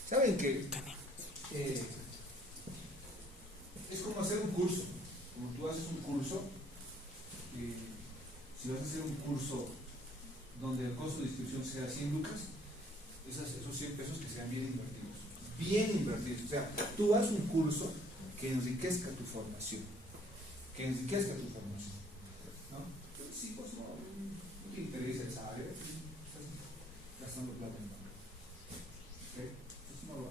¿saben qué? Es como hacer un curso. Como tú haces un curso, si vas a hacer un curso donde el costo de inscripción sea 100 lucas, esos 100 pesos que sean bien invertidos. Bien invertidos. O sea, tú haz un curso que enriquezca tu formación. Que enriquezca tu formación. ¿No? Pero si pues no te interesa esa área, estás gastando plata en banca. ¿Okay? Entonces no lo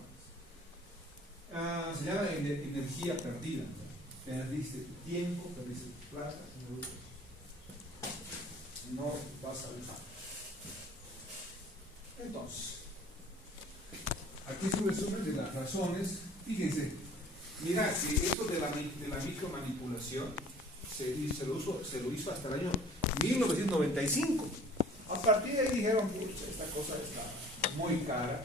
hagas. Se llama energía perdida. Perdiste tu tiempo, perdiste tu plata, no vas a usar. Entonces, aquí es un resumen de las razones. Fíjense, mira que esto de la micromanipulación se lo hizo hasta el año 1995. A partir de ahí dijeron, esta cosa está muy cara.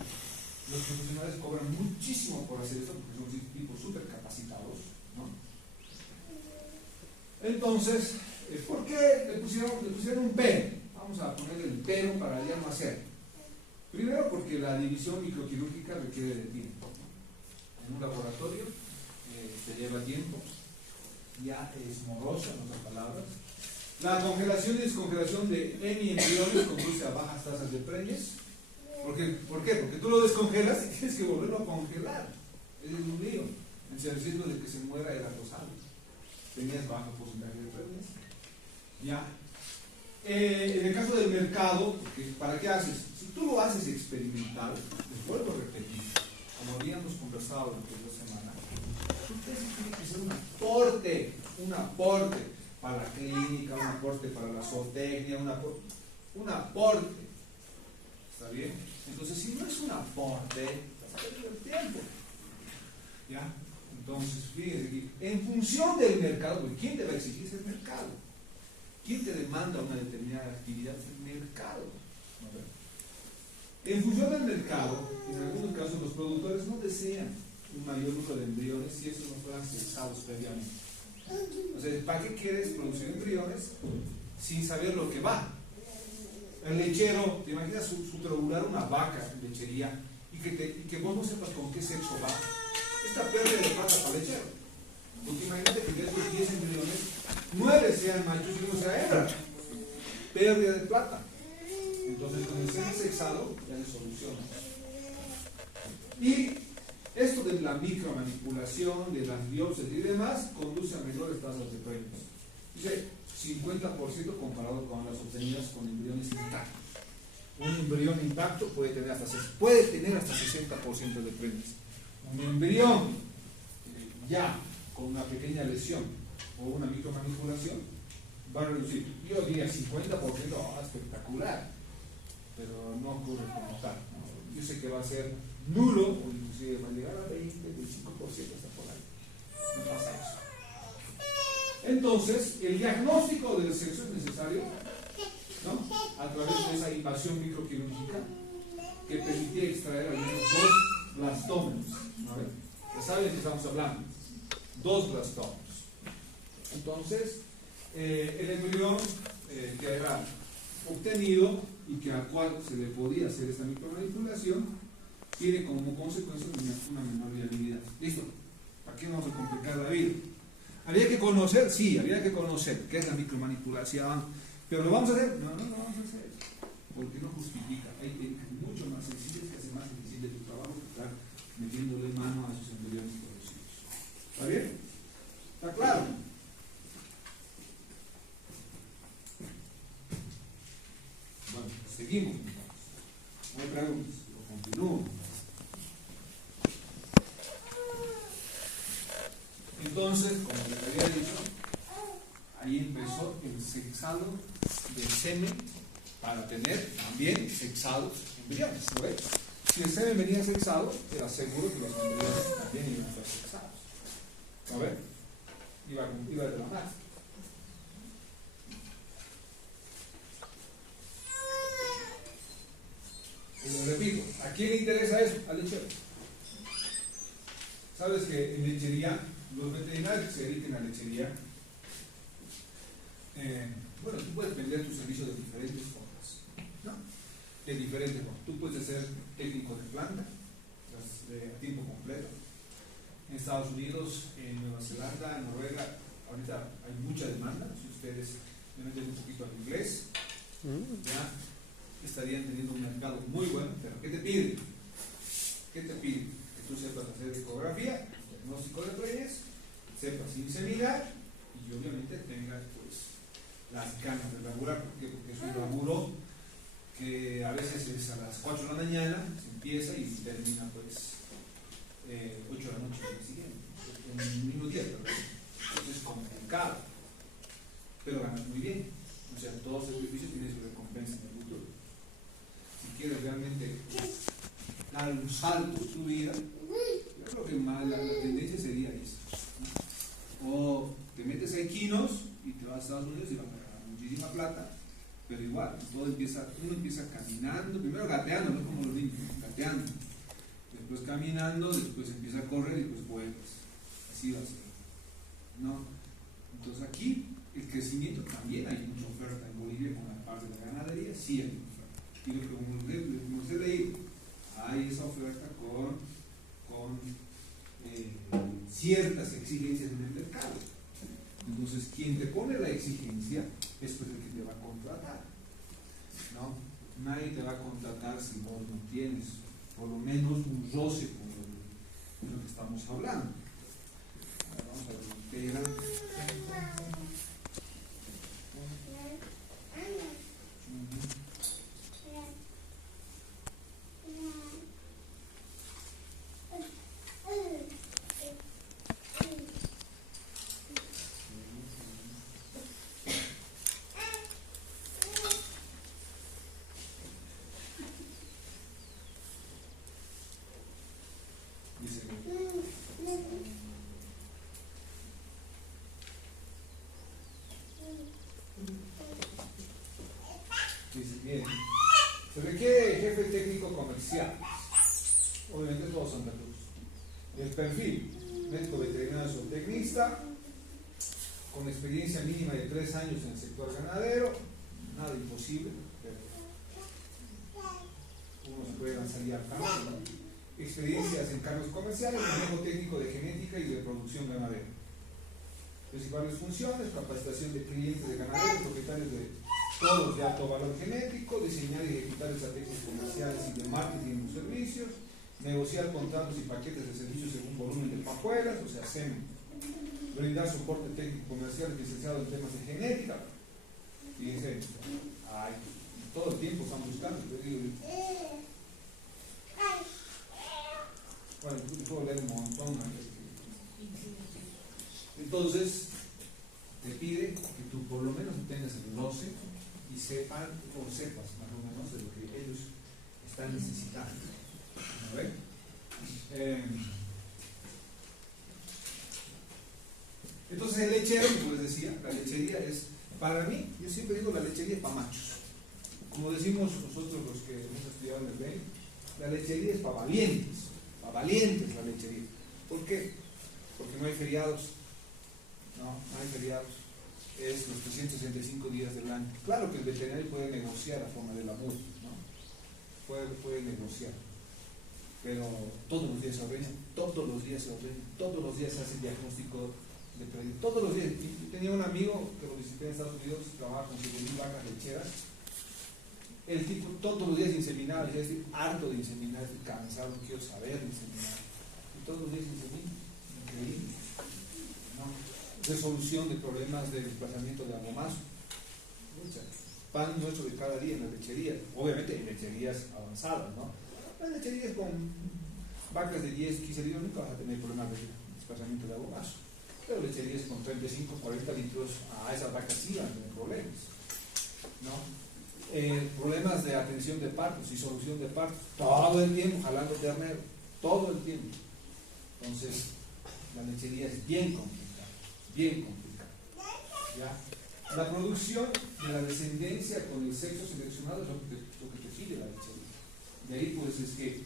Los profesionales cobran muchísimo por hacer esto porque son tipos súper capacitados, ¿no? Entonces, ¿por qué le pusieron un pero? Vamos a ponerle el pero para ya no hacer. Primero porque la división microquirúrgica requiere de tiempo. En un laboratorio te lleva tiempo, ya es morosa, en otras palabras. La congelación y descongelación de embriones conduce a bajas tasas de preñez. ¿Por qué? Porque tú lo descongelas y tienes que volverlo a congelar. Es un lío. En riesgo de que se muera el acosado. Tenías bajo porcentaje de preñez. Ya. En el caso del mercado, ¿para qué haces? Si tú lo haces experimental, les vuelvo a repetir, como habíamos conversado durante 2 semanas, tiene que ser un aporte para la clínica, un aporte para la zootecnia, un aporte. ¿Está bien? Entonces, si no es un aporte, vas a perder el tiempo. ¿Ya? Entonces, fíjense aquí, en función del mercado, porque ¿quién te va a exigir? Es el mercado. ¿Quién te demanda una determinada actividad? Es el mercado. En función del mercado, en algunos casos los productores no desean un mayor número de embriones si esos no fueran cesados previamente. O sea, ¿para qué quieres producir embriones sin saber lo que va? El lechero, ¿te imaginas suberovular una vaca en lechería y que vos no sepas con qué sexo va? Esta pérdida de plata para el lechero. Porque imagínate que de esos 10 embriones, 9 sean machos y 1 sea hembra. Pérdida de plata. Entonces, con el seno sexado ya se soluciona. Y esto de la micromanipulación, de las biopsias y demás, conduce a menores tasas de preñez. Dice 50% comparado con las obtenidas con embriones intactos. Un embrión intacto puede tener hasta 60% de preñez. Un embrión ya con una pequeña lesión o una micromanipulación va a reducir, yo diría 50%, espectacular, pero no ocurre como tal, ¿no? Yo sé que va a ser nulo, o inclusive va a llegar a 20, 25% hasta por ahí. No pasa eso. Entonces, el diagnóstico del sexo es necesario, ¿no? A través de esa invasión microquirúrgica que permitía extraer al menos 2 blastómeros. Ya saben de qué estamos hablando. 2 blastómeros. Entonces, el embrión que era obtenido y que al cual se le podía hacer esta micromanipulación tiene como consecuencia una menor viabilidad. ¿Listo? ¿Para qué vamos a complicar la vida? ¿Había que conocer? Sí, había que conocer qué es la micromanipulación. ¿Pero lo vamos a hacer? No, no lo vamos a hacer. Porque no justifica. Hay técnicas mucho más sencillas que hacen más difícil tu trabajo que estar metiéndole mano a sus embriones producidos. ¿Está bien? ¿Está claro? Bueno, seguimos. No hay preguntas. Lo continúo. Entonces, como les había dicho, Ahí empezó el sexado del semen para tener también sexados embriones, ¿no ves? Si el semen venía sexado, era seguro que los embriones también iban a ser sexados, ¿no ves? Iba de la mano. Y lo repito, ¿a quién le interesa eso? Al lechero. Sabes que en lechería, los veterinarios que se dediquen a lechería, bueno, tú puedes vender tu servicio de diferentes formas, ¿no? De diferentes formas. Tú puedes ser técnico de planta, a tiempo completo. En Estados Unidos, en Nueva Zelanda, en Noruega, ahorita hay mucha demanda. Si ustedes me meten un poquito al inglés, ya estarían teniendo un mercado muy bueno. Pero ¿qué te piden? ¿Qué te piden? Que tú sepas hacer ecografía, diagnóstico de preñez, sepas inseminar y obviamente tengas pues las ganas de laburar. ¿Por qué? Porque es un laburo que a veces es a las 4 de la mañana, se empieza y termina pues 8 de la noche del día siguiente, en el mismo día, perdón. Entonces es complicado, pero ganas muy bien. O sea, todo sacrificio tiene su recompensa en el futuro. Si quieres realmente dar un salto en tu vida, yo creo que la tendencia sería eso, ¿no? O te metes a Equinos y te vas a Estados Unidos y vas a ganar muchísima plata, pero igual, uno empieza caminando, primero gateando, no como los niños, gateando, después caminando, después empieza a correr y después vuelves. Así va a ser, ¿no? Entonces aquí el crecimiento también hay mucha oferta en Bolivia con la parte de la ganadería, sí hay oferta. Y lo que como usted leí, hay esa oferta con ciertas exigencias en el mercado. Entonces, quien te pone la exigencia es pues el que te va a contratar, ¿no? Nadie te va a contratar si vos no tienes por lo menos un roce con lo que estamos hablando. Ahora vamos a ver, bien. Se requiere jefe técnico comercial. Obviamente todos son gratuitos. El perfil: médico veterinario zootecnista, con experiencia mínima de 3 años en el sector ganadero. Nada imposible, pero uno se puede lanzar al campo, ¿no? Experiencias en cargos comerciales, manejo técnico de genética y de producción ganadera. Principales funciones: capacitación de clientes de ganaderos, propietarios de todos de alto valor genético, diseñar y ejecutar estrategias comerciales y de marketing de los servicios, negociar contratos y paquetes de servicios según volumen de pajuelas, o sea, semen, brindar soporte técnico comercial licenciado en temas de genética. Fíjense, todo el tiempo están buscando. Bueno, puedo leer un montón. Entonces, te pide que tú por lo menos tengas el roce y sepas más o menos de lo que ellos están necesitando. ¿No ven? Entonces el lechero, como les decía, la lechería es, para mí, yo siempre digo, la lechería es para machos. Como decimos nosotros los que hemos estudiado en el BEI, la lechería es para valientes la lechería. ¿Por qué? Porque no hay feriados. No hay feriados. Es los 365 días del año. Claro que el veterinario puede negociar a forma de la multa, ¿no? Puede negociar. Pero todos los días se ordena, todos los días se hace diagnóstico de predio. Todos los días. Y tenía un amigo que lo visité en Estados Unidos, trabaja con 7,000 vacas lecheras. El tipo todos los días inseminaba, decía, estoy harto de inseminar, estoy cansado, no quiero saber de inseminar. Y todos los días insemina. Increíble, ¿no? Resolución de problemas de desplazamiento de abomazo. Pan nuestro de cada día en la lechería. Obviamente en lecherías avanzadas, ¿no? Las lecherías con vacas de 10, 15 litros nunca vas a tener problemas de desplazamiento de abomazo. pero lecherías con 35, 40 litros, a esas vacas sí van a tener problemas, ¿no? Problemas de atención de partos y solución de partos, todo el tiempo jalando ternero, todo el tiempo. Entonces, la lechería es bien complicada, bien complicada, ¿ya? La producción de la descendencia con el sexo seleccionado es lo que te pide la lechería. De ahí pues es que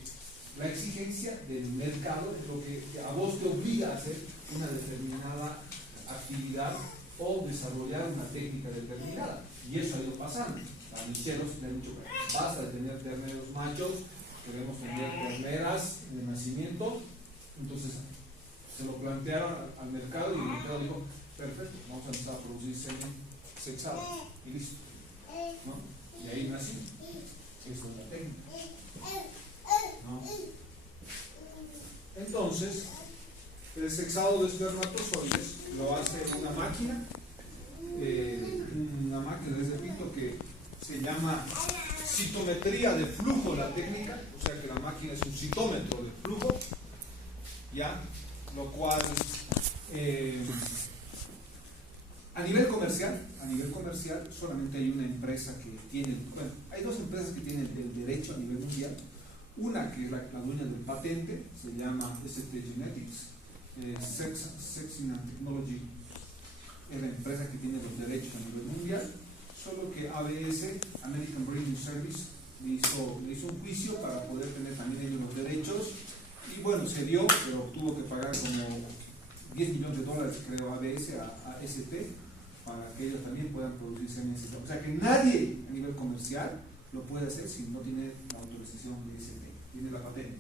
la exigencia del mercado es lo que a vos te obliga a hacer una determinada actividad o desarrollar una técnica determinada. Y eso ha ido pasando. A micheros le han dicho, basta de tener terneros machos, queremos tener terneras de nacimiento. Entonces se lo plantearon al mercado y el mercado dijo, perfecto, vamos a empezar a producir semen sexado y listo, ¿no? Y ahí nació. Eso es la técnica, ¿no? Entonces, el sexado de espermatozoides lo hace una máquina, les repito, que se llama citometría de flujo la técnica, o sea que la máquina es un citómetro de flujo, ¿ya? Lo cual a nivel comercial solamente hay una empresa que tiene, bueno, hay dos empresas que tienen el derecho a nivel mundial. Una que es la dueña del patente, se llama ST Genetics, Sexing and Technology, es la empresa que tiene los derechos a nivel mundial, solo que ABS, American Breeding Service, le hizo un juicio para poder tener también ellos los derechos, y bueno, se dio, pero tuvo que pagar como $10 millones, creo, ABS a ST, para que ellos también puedan producir semen. O sea que nadie a nivel comercial lo puede hacer si no tiene la autorización de ST, tiene la patente.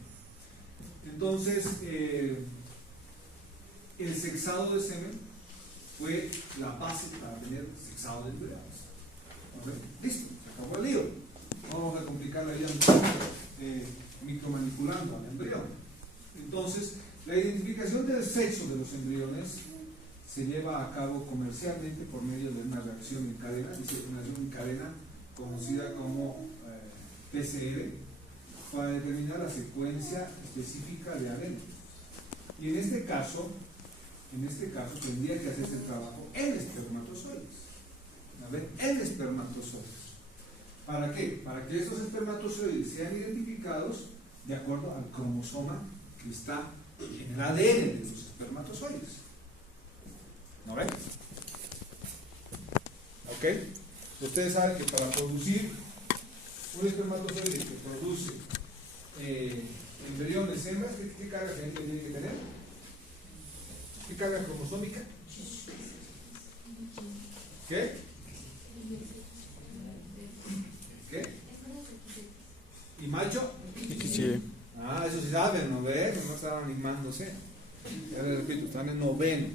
Entonces, el sexado de semen fue la base para tener sexado de embriones. Listo, se acabó el lío. No vamos a complicar la vida micromanipulando al embrión. Entonces, la identificación del sexo de los embriones se lleva a cabo comercialmente por medio de una reacción en cadena, dice una reacción en cadena conocida como PCR, para determinar la secuencia específica de ADN. Y en este caso tendría que hacerse el trabajo en espermatozoides. A ver, en espermatozoides. ¿Para qué? Para que estos espermatozoides sean identificados de acuerdo al cromosoma que está en el ADN de los espermatozoides. ¿No ven? ¿Ok? Ustedes saben que para producir un espermatozoide que produce embriones hembras, ¿qué carga genética tiene que tener? ¿Qué carga cromosómica? ¿Qué? ¿Qué? ¿Y macho? Sí. Ah, eso sí saben, ¿no ven? No estaban animándose. Ya les repito, están en noveno.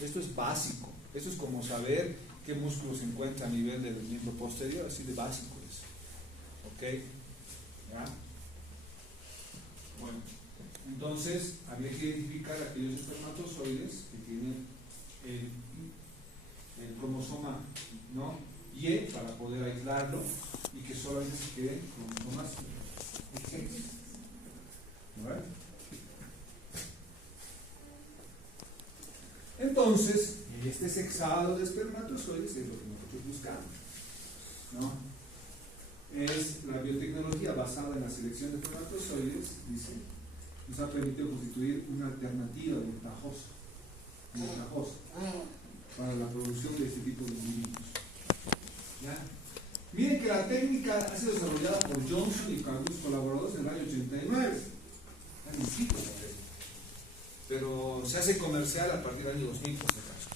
Esto es básico. Esto es como saber qué músculo se encuentra a nivel del miembro posterior, así de básico es. ¿Ok? ¿Ya? Bueno, entonces había que identificar aquellos espermatozoides que tienen el cromosoma, ¿no?, Y para poder aislarlo y que solamente se queden cromosomas X. ¿Vale? Entonces, este sexado de espermatozoides es lo que nosotros buscamos, ¿no? Es la biotecnología basada en la selección de espermatozoides, dice, nos ha permitido constituir una alternativa ventajosa para la producción de este tipo de individuos. ¿Ya? Miren que la técnica ha sido desarrollada por Johnson y algunos colaboradores en el año 89. Pero se hace comercial a partir del año 2000, por si acaso.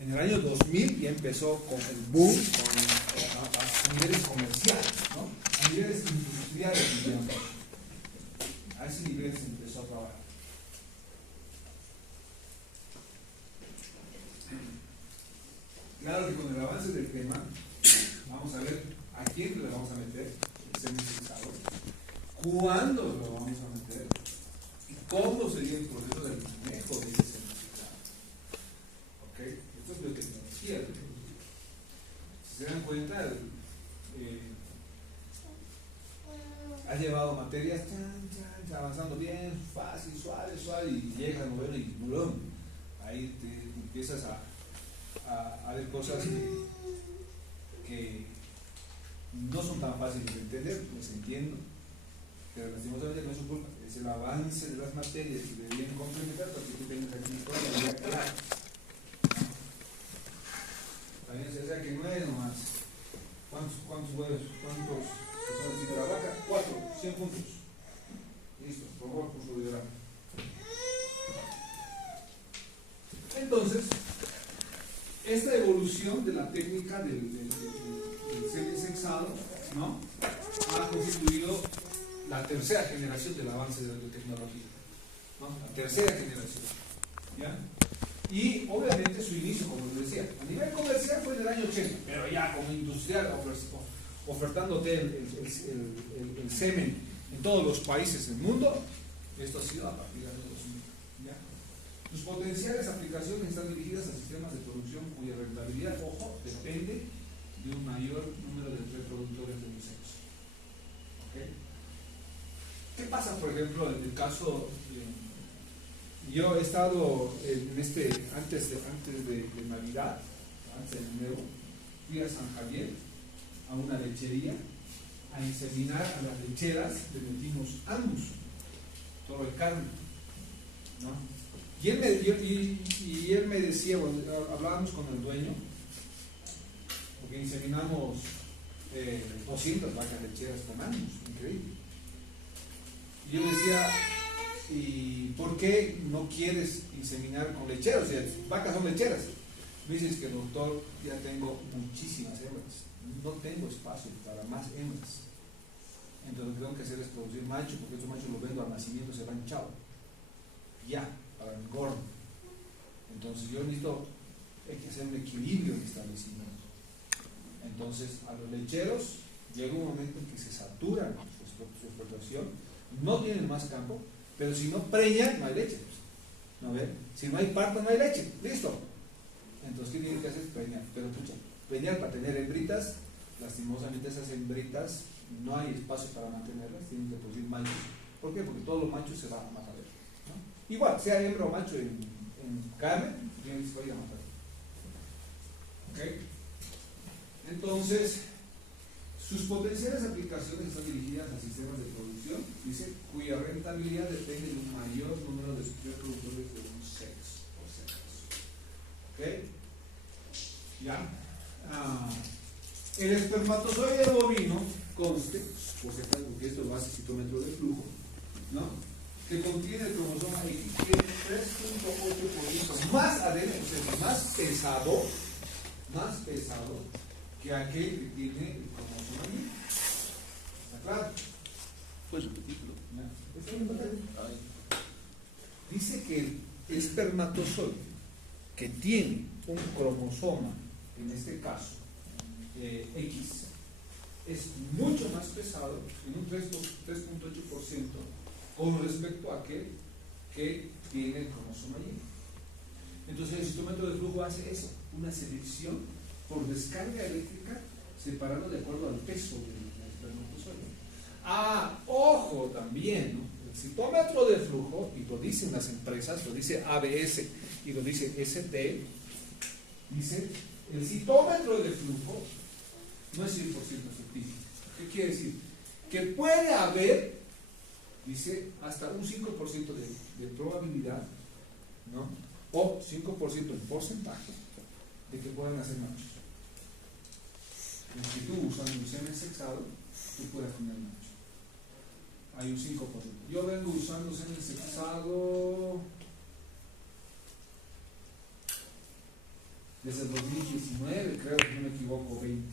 En el año 2000 ya empezó con el boom a niveles comerciales, ¿no? A niveles industriales, digamos. A ese nivel se empezó a trabajar. Claro que con el avance del tema, vamos a ver a quién le vamos a meter el semen sexado, cuándo lo vamos a meter y cómo sería el proceso del manejo de ese semen sexado. ¿Ok? Esto es biotecnología. Si se dan cuenta, ha llevado materias avanzando bien, fácil, suave, y llega al noveno y ¡blum! ahí te empiezas a ver cosas que no son tan fáciles de entender, les entiendo, pero lastimosamente no es su culpa, es el avance de las materias que deberían complementar para que tú tengas aquí una idea clara. También se sea que no es nomás. ¿Cuántos huevos? ¿Cuántos son de la vaca? 4, 100 puntos. Listo, por favor, curso de grado. Entonces, esta evolución de la técnica del semisexado, ¿no?, ha constituido la tercera generación del avance de la biotecnología, ¿no? La tercera generación, ¿ya? Y obviamente su inicio, como les decía, a nivel comercial fue en el año 80, pero ya como industrial, ofertándote el semen en todos los países del mundo, esto ha sido a partir del año 2000, ¿ya? Sus potenciales aplicaciones están dirigidas a sistemas de producción cuya rentabilidad, ojo, depende de un mayor número de reproductores de un sexo. ¿Okay? ¿Qué pasa, por ejemplo, en el caso... yo he estado en antes de Navidad, antes de Nuevo, fui a San Javier, a una lechería, a inseminar a las lecheras, le metimos Angus, toro de carne, ¿no? Y él me decía, bueno, hablábamos con el dueño, porque inseminamos 200 vacas lecheras con Angus, increíble. Y yo le decía, ¿y por qué no quieres inseminar con lecheros? O sea, vacas son lecheras. Me dices que, doctor, ya tengo muchísimas hembras, no tengo espacio para más hembras, entonces lo que tengo que hacer es producir machos, porque estos machos los vendo al nacimiento, se van chao, ya, para el gordo. Entonces yo necesito, hay que hacer un equilibrio en establecimiento. Entonces a los lecheros llega un momento en que se saturan su explotación, no tienen más campo, pero si no preñan, no hay leche. ¿No ven? Si no hay parto, no hay leche. Listo. Entonces, ¿qué tienen que hacer? Preñar. Pero pucha, preñar para tener hembritas, lastimosamente esas hembritas no hay espacio para mantenerlas, tienen que producir machos. ¿Por qué? Porque todos los machos se van a matar, ¿no? Igual, sea hembra o macho en carne, tienen que ir a matar. ¿Ok? Entonces, sus potenciales aplicaciones están dirigidas a sistemas de producción, dice, cuya rentabilidad depende de un mayor número de reproductores de un sexo o sexos. ¿Ok? ¿Ya? El espermatozoide bovino conste, por si acaso, porque esto lo hace citómetro de flujo, ¿no?, que contiene el cromosoma X, que es 3.8% más ADN, o sea, más pesado que aquel que tiene el cromosoma Y. ¿Está claro? ¿Puedes repetirlo? Dice que el espermatozoide que tiene un cromosoma, en este caso X, es mucho más pesado, en un 3.8%, con respecto a aquel que tiene el cromosoma Y. Entonces el citómetro de flujo hace eso, una selección por descarga eléctrica separado de acuerdo al peso del espermatozoide. Ojo también, ¿no? El citómetro de flujo, y lo dicen las empresas, lo dice ABS y lo dice ST, dice, el citómetro de flujo no es 100% efectivo. ¿Qué quiere decir? Que puede haber, dice, hasta un 5% de probabilidad, ¿no?, o 5% en porcentaje de que puedan hacer machos. Que tú usando un semen sexado, tú puedas tener macho. Hay un 5%. Yo vengo usando semen sexado desde el 2019, creo, que no me equivoco, 20.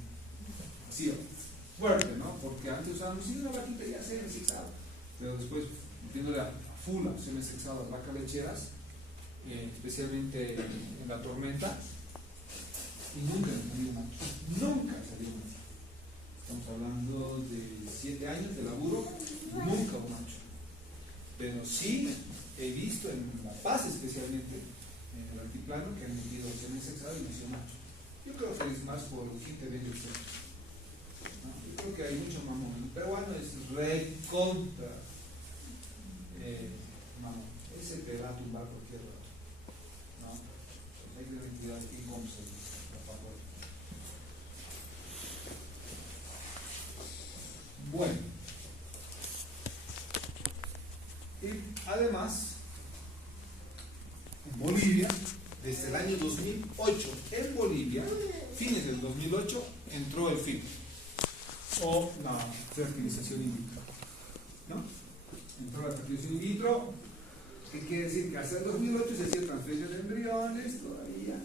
Así, fuerte, ¿no? Porque antes usábamos, sí, una vaquita ya semen sexado, pero después metiéndole a full a semen sexado a vacas lecheras, especialmente en la tormenta, y nunca salió macho. Nunca salió macho. Estamos hablando de 7 años de laburo, nunca un macho. Pero sí he visto en La Paz, especialmente en el altiplano, que han metido semen sexado y nació macho. Yo creo que es más por el gente de ellos. ¿No? Yo creo que hay mucho mamón. El peruano es recontra mamón. Ese te va a tumbar cualquier rato, ¿no? cantidades y cómo se evapora. Bueno, y además, en Bolivia, desde el año 2008, en Bolivia, fines del 2008, entró el FIP, o la fertilización in vitro, ¿no? Entró la fertilización in vitro, que quiere decir que hasta el 2008 se hacía transferencia de embriones, todavía,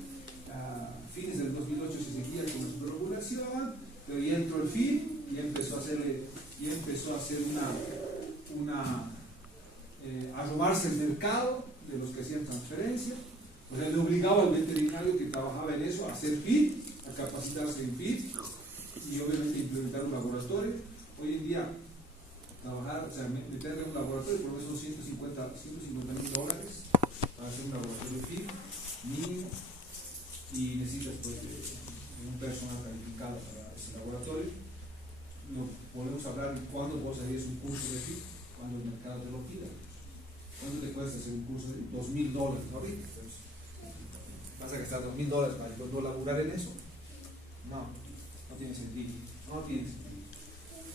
a fines del 2008 se seguía con la superovulación, pero ya entró el FIP, y empezó a hacer a robarse el mercado de los que hacían transferencia. O sea, le obligaba al veterinario que trabajaba en eso a hacer FIP, a capacitarse en FIP y obviamente implementar un laboratorio. Hoy en día, trabajar, o sea, meterle un laboratorio por esos $150,000 para hacer un laboratorio FIP mínimo, y necesitas pues de un personal calificado para ese laboratorio. No podemos hablar de cuándo vos harías un curso de FIP, cuando el mercado te lo pida. ¿Cuánto te cuesta hacer un curso de $2,000 ahorita? Pues, ¿vas a gastar $2,000 para no laburar en eso? No, no tiene sentido. No tiene sentido.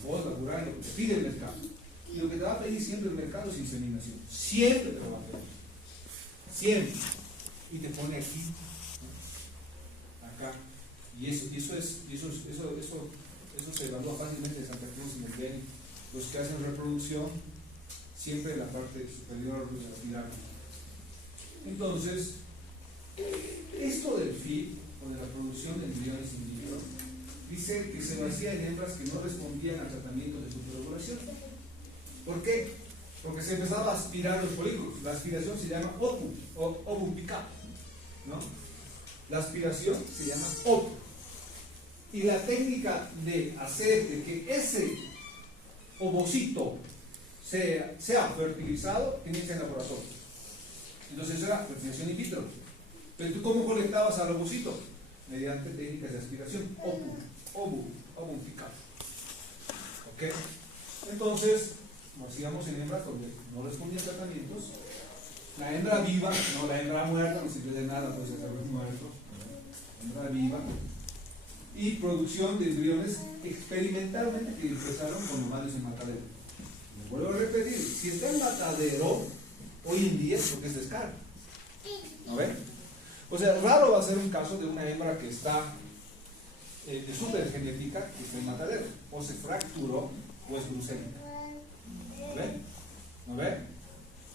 Vos laburar en lo que te pide el mercado. Y lo que te va a pedir siempre el mercado es inseminación. Siempre te lo va a pedir. Siempre. Y te pone aquí, acá. Y eso se evalúa fácilmente en Santa Cruz y en el DENI. Los que hacen reproducción, siempre en la parte superior de la pirámide. Entonces, esto del FIP, o de la producción de embriones in vitro, dice que se hacía en hembras que no respondían al tratamiento de superovulación. ¿Por qué? Porque se empezaba a aspirar los folículos. La aspiración se llama ovum, o ovum pickup, ¿no? La aspiración se llama ovum. Y la técnica de hacer de que ese ovocito sea fertilizado tiene que ser en laboratorio. Entonces eso era fertilización in vitro. Pero tú, ¿cómo colectabas al ovocito? Mediante técnicas de aspiración, ovum pickup. ¿Ok? Entonces, como hacíamos en hembras donde no respondían tratamientos, la hembra viva, no la hembra muerta, no sirve de nada, pues el muerto, hembra viva, y producción de embriones experimentalmente que empezaron con humanos en matadero. Me vuelvo a repetir, si está en matadero, hoy en día es porque es descaro. ¿No ven? O sea, raro va a ser un caso de una hembra que está de supergenética, que está en matadero, o se fracturó, o es brucélica. ¿No ven? ¿No ven?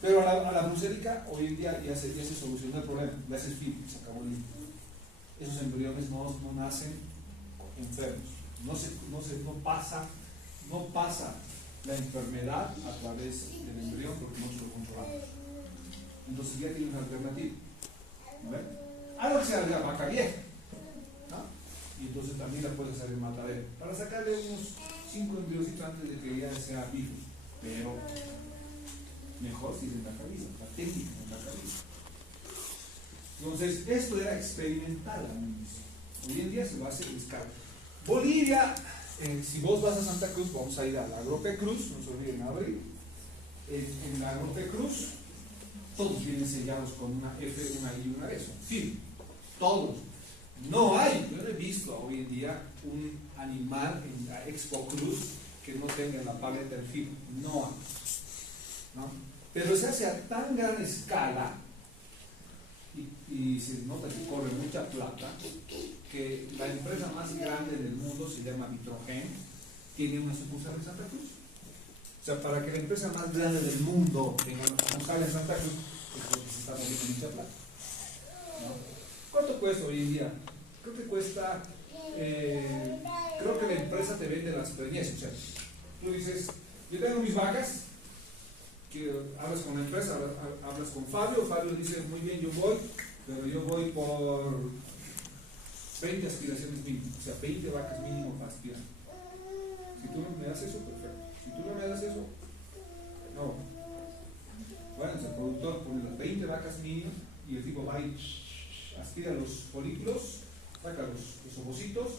Pero a la brucélica hoy en día ya se solucionó el problema, le haces FIP, se acabó el lío. Esos embriones no nacen enfermos, no pasa la enfermedad a través del embrión porque no se lo controlamos. Entonces ya tiene una alternativa. ¿No ven? Algo que sea de la vaca vieja, ¿no? Y entonces también la puedes hacer en matadero para sacarle unos 5 embriocitos antes de que ya sea vivo, pero mejor si es en vaca viva, la técnica en vaca viva. Entonces esto era experimental. Hoy en día se lo hace en escala. Bolivia, si vos vas a Santa Cruz, vamos a ir a la Agropecruz, no se olviden abrir. En la Agropecruz, todos vienen sellados con una F, una I y una S. Sí, todos. No hay, yo no he visto hoy en día un animal en la Expo Cruz que no tenga la paleta del FIP. No hay. ¿No? Pero se hace a tan gran escala y se nota que corre mucha plata, que la empresa más grande del mundo se llama Vitrogen, tiene una sucursal en Santa Cruz. O sea, para que la empresa más grande del mundo tenga una sucursal en Santa Cruz, es porque se está moviendo mucha plata. ¿No? ¿Cuánto cuesta hoy en día? Creo que cuesta, creo que la empresa te vende las preñez. O sea, tú dices, yo tengo mis vacas, que hablas con la empresa, hablas con Fabio dice, muy bien, yo voy, pero yo voy por 20 aspiraciones mínimas, o sea, 20 vacas mínimo para aspirar. Si tú no me das eso, perfecto. Si tú no me das eso, no. Bueno, el productor pone las 20 vacas mínimas y el tipo va y aspira los folículos, saca los ovocitos,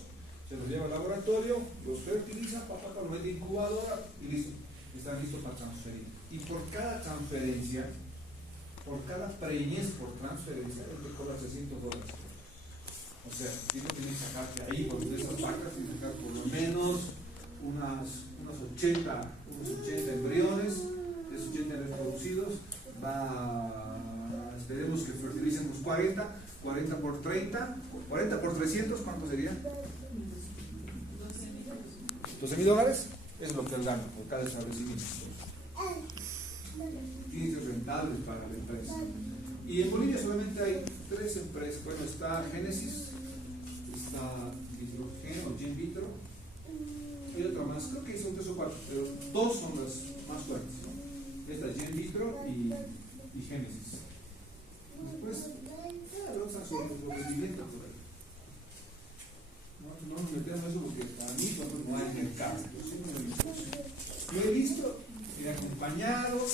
se los lleva al laboratorio, los fertiliza, lo mete en incubadora y listo. Están listos para transferir. Y por cada transferencia, por cada preñez por transferencia, él te cobra $300. O sea, tiene que sacarte ahí, por de esas vacas, tiene que sacar por lo menos unos 80 embriones, de esos 80 reproducidos, esperemos que fertilicen unos 40 por 30, 40 por 300, ¿cuánto sería? $12,000, es lo que él gana por cada establecimiento. Tiene que ser rentable para la empresa. Y en Bolivia solamente hay 3 empresas. Bueno, está Génesis, está Hidrogen o Genvitro, hay otra más, creo que son 3 o 4, pero 2 son las más fuertes, ¿no? Esta es Genvitro y Génesis. Después, los sobrevivimientos por ahí. No nos metemos eso porque para mí no hay mercado. Yo he visto, he acompañado,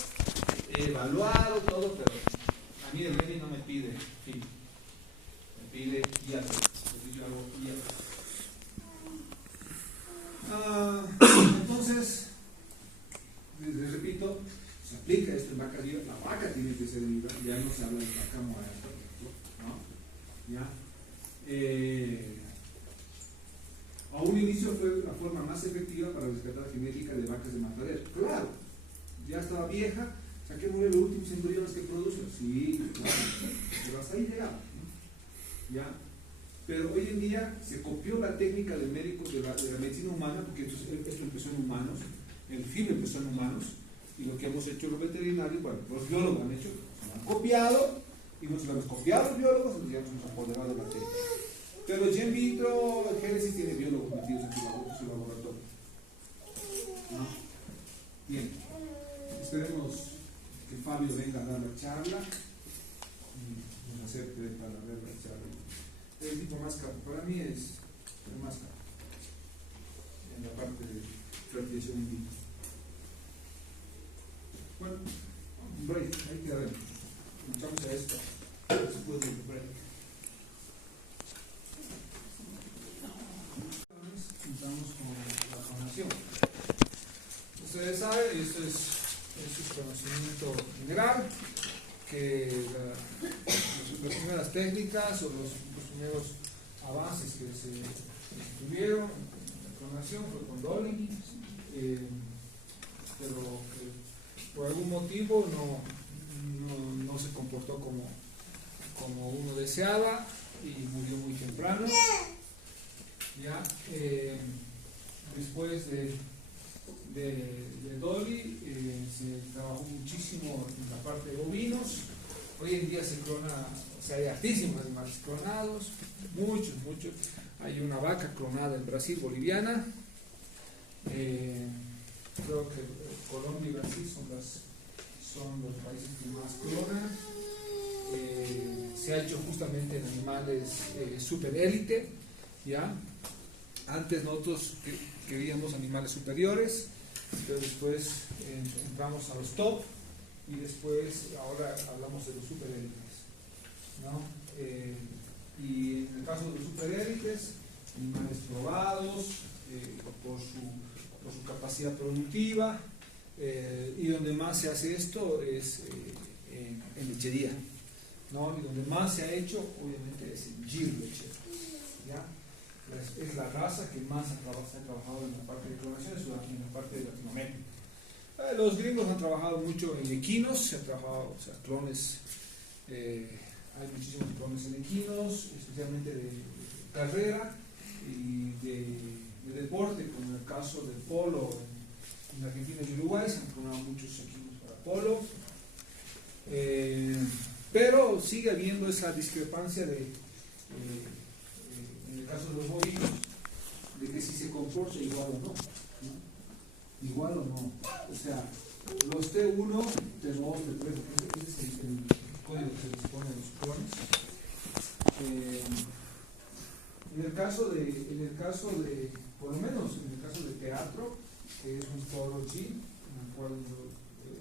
he evaluado todo, pero a mí el Beni no me pide fin, me pide guía. Yo hago guía. Entonces, les repito, se aplica esto en vaca viva, la vaca tiene que ser viva, ya no se habla de vaca muerta, ¿no? ¿Ya? A un inicio fue la forma más efectiva para rescatar la genética de vacas de matadero. Claro, ya estaba vieja, saquémosle los últimos embriones que produce. Sí, claro, pero hasta ahí llegaba, ¿no? ¿Ya? Pero hoy en día se copió la técnica de médicos de la medicina humana, porque esto empezó en humanos, el film empezó en humanos, y lo que hemos hecho los veterinarios, bueno, los biólogos han hecho, se han copiado, y nosotros lo hemos copiado los biólogos, y ya nos hemos apoderado de la técnica. Pero Genvitro, Génesis tiene biólogos metidos en su laboratorio. ¿No? Bien, esperemos que Fabio venga a dar la charla y nos acepte para ver la charla. El tipo más caro, para mí es el más caro en la parte de fertilización in vitro. Bueno, un break, ahí quedaremos. Escuchamos a esto después del break. Empezamos con la clonación. Ustedes saben, esto es conocimiento general, que las primeras técnicas o los primeros avances que se tuvieron en la clonación fue con Dolly, pero que por algún motivo no se comportó como uno deseaba y murió muy temprano. ¿Ya? Después de Dolly se trabajó muchísimo en la parte de bovinos. Hoy en día se clona, o sea, hay hartísimos animales clonados, muchos. Hay una vaca clonada en Brasil, boliviana. Creo que Colombia y Brasil son los países que más clonan. Se ha hecho justamente en animales super élite, ¿ya? Antes nosotros queríamos animales superiores, pero después entramos a los top y después ahora hablamos de los superélites, ¿no? Y en el caso de los superélites, animales probados por su capacidad productiva, y donde más se hace esto es en lechería, ¿no? Y donde más se ha hecho obviamente es en gir lechero, ¿ya? Es la raza que más se ha trabajado en la parte de clonación, en la parte de Latinoamérica. Los gringos han trabajado mucho en equinos, se ha trabajado, o sea, clones, hay muchísimos clones en equinos, especialmente de carrera y de deporte, como en el caso del polo en Argentina y Uruguay, se han clonado muchos equinos para polo, pero sigue habiendo esa discrepancia en el caso de los bovinos, de que si se comporta igual o no, ¿no? Igual o no. O sea, los T1, T2, T3, ese es el código que se les pone a los clones. En el caso de, por lo menos en el caso de teatro, que es un toro G, en el cual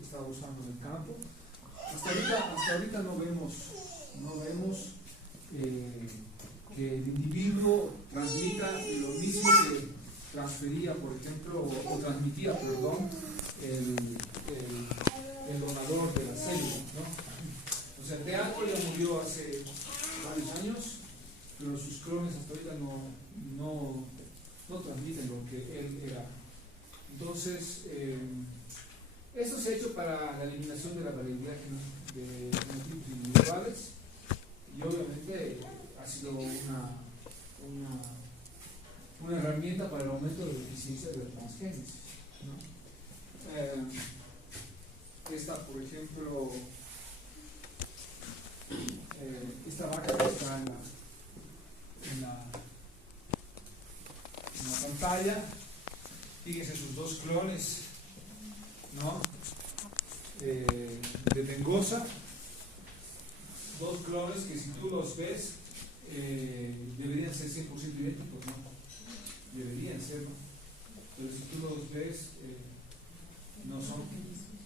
estaba usando en el campo, hasta ahorita no vemos que el individuo transmita lo mismo que transfería, por ejemplo, o transmitía, perdón, el donador de la célula, ¿no? O sea, Teatro ya murió hace varios años, pero sus clones hasta ahorita no transmiten lo que él era. Entonces, esto se ha hecho para la eliminación de la variabilidad de genotipos individuales y obviamente ha sido una herramienta para el aumento de la eficiencia de la transgénesis, ¿no? Esta, por ejemplo, esta vaca que está en la pantalla, fíjense sus dos clones, ¿no? De Dengosa, dos clones que si tú los ves deberían ser 100% idénticos, ¿no? Deberían ser, ¿no? Pero si tú los ves no son,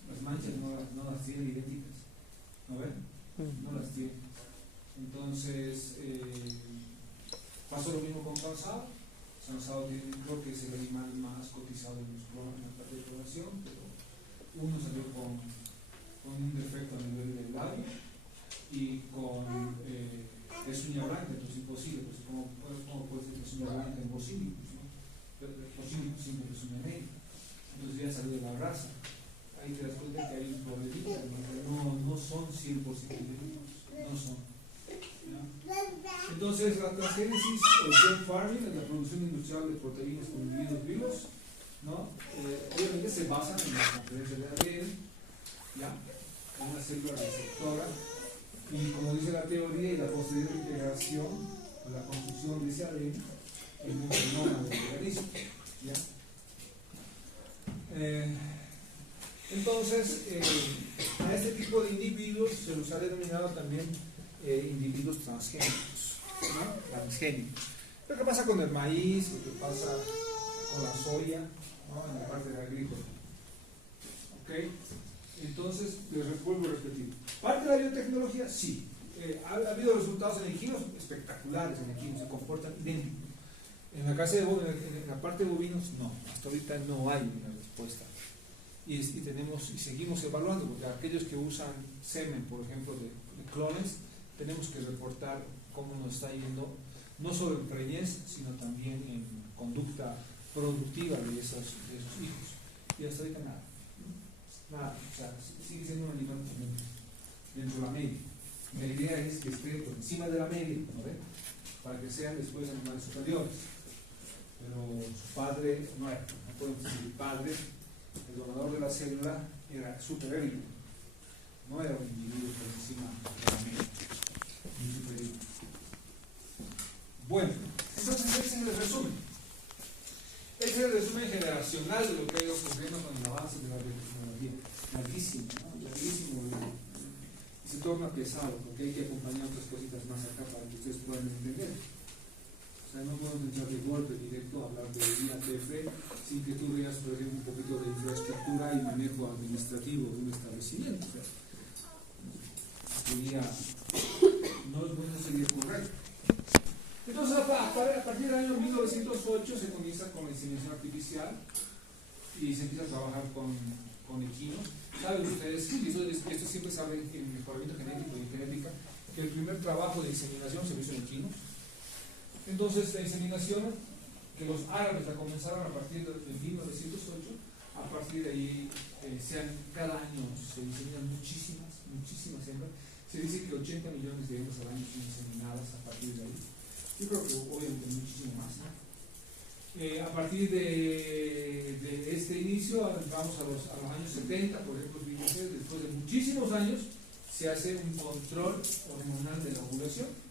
las manchas no las tienen idénticas, ¿no ven? No las tienen. Entonces pasó lo mismo con Sansao. Sansao creo que es el animal más cotizado en la parte de población, pero uno salió con un defecto a nivel del labio y con es uña blanca, entonces imposible, pues ¿cómo puede ser que es uña blanca en Bosilicus, ¿no? Bosilicus siempre es uña negra, entonces ya salió de la raza. Ahí te das cuenta que hay un problemita, no son 100% idénticos, no son. ¿No? Entonces la transgénesis o gene farming es la producción industrial de proteínas con individuos vivos, ¿no? Obviamente se basan en la transferencia de ADN, ¿ya? En una célula receptora, y como dice la teoría, y la posterior integración o la construcción de ese ADN en un genoma del organismo, ¿ya? Entonces, a este tipo de individuos se los ha denominado también individuos transgénicos, ¿no? Transgénicos. Lo que pasa con el maíz, lo que pasa con la soya, ¿no? En la parte de agrícola. ¿Ok? Entonces, les vuelvo a repetir. Parte de la biotecnología, sí. Ha habido resultados en equinos espectaculares, en equinos, se comportan idénticos. En la parte de bovinos, no. Hasta ahorita no hay una respuesta. Y seguimos evaluando, porque aquellos que usan semen, por ejemplo, de clones, tenemos que reportar cómo nos está yendo, no solo en preñez, sino también en conducta productiva de esos hijos. Y hasta ahorita nada. Nada, o sea, sigue siendo un animal dentro de la media. La idea es que esté por encima de la media, ¿no ven? Para que sean después animales superiores. Pero su padre no era, no podemos decir padre. El donador de la célula era superior, no era un individuo por encima de la media, ni superior. Bueno, entonces ese es el resumen. Ese es el resumen generacional de lo que ha ido ocurriendo con el avance de la biotecnología. Larguísimo, ¿no? Larguísimo. Y se torna pesado, porque hay que acompañar otras cositas más acá para que ustedes puedan entender. O sea, no podemos entrar de golpe directo a hablar de IATF sin que tú veas, por ejemplo, un poquito de infraestructura y manejo administrativo de un establecimiento. O sea, no sería correcto. Entonces, a partir del año 1908 se comienza con la inseminación artificial y se empieza a trabajar con equinos. Saben ustedes, esto siempre saben en mejoramiento genético y genética, que el primer trabajo de inseminación se hizo en equinos. Entonces, la inseminación, que los árabes la comenzaron a partir de 1908, a partir de ahí, cada año se inseminan muchísimas hembras. Se dice que 80 millones de hembras al año son inseminadas a partir de ahí. Yo creo que obviamente muchísimo más, ¿no? A partir de este inicio, vamos a los años 70, por ejemplo, después de muchísimos años, se hace un control hormonal de la ovulación.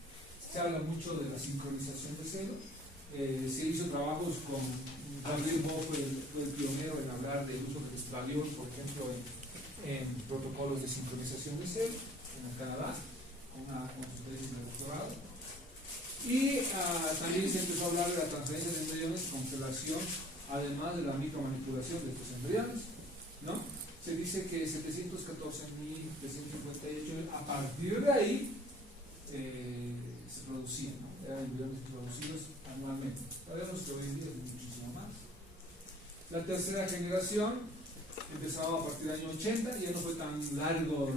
Se habla mucho de la sincronización de celo. Se hizo trabajos con Gabriel Bo, fue el pionero en hablar del uso del estradiol, por ejemplo, en protocolos de sincronización de celo en Canadá, con su tesis de doctorado. Y también se empezó a hablar de la transferencia de embriones con relación, además de la micromanipulación de estos embriones, ¿no? Se dice que 714.358, a partir de ahí, se producían, ¿no? Eran embriones producidos anualmente. Sabemos que hoy en día es muchísimo más. La tercera generación empezaba a partir del año 80, ya no fue tan largo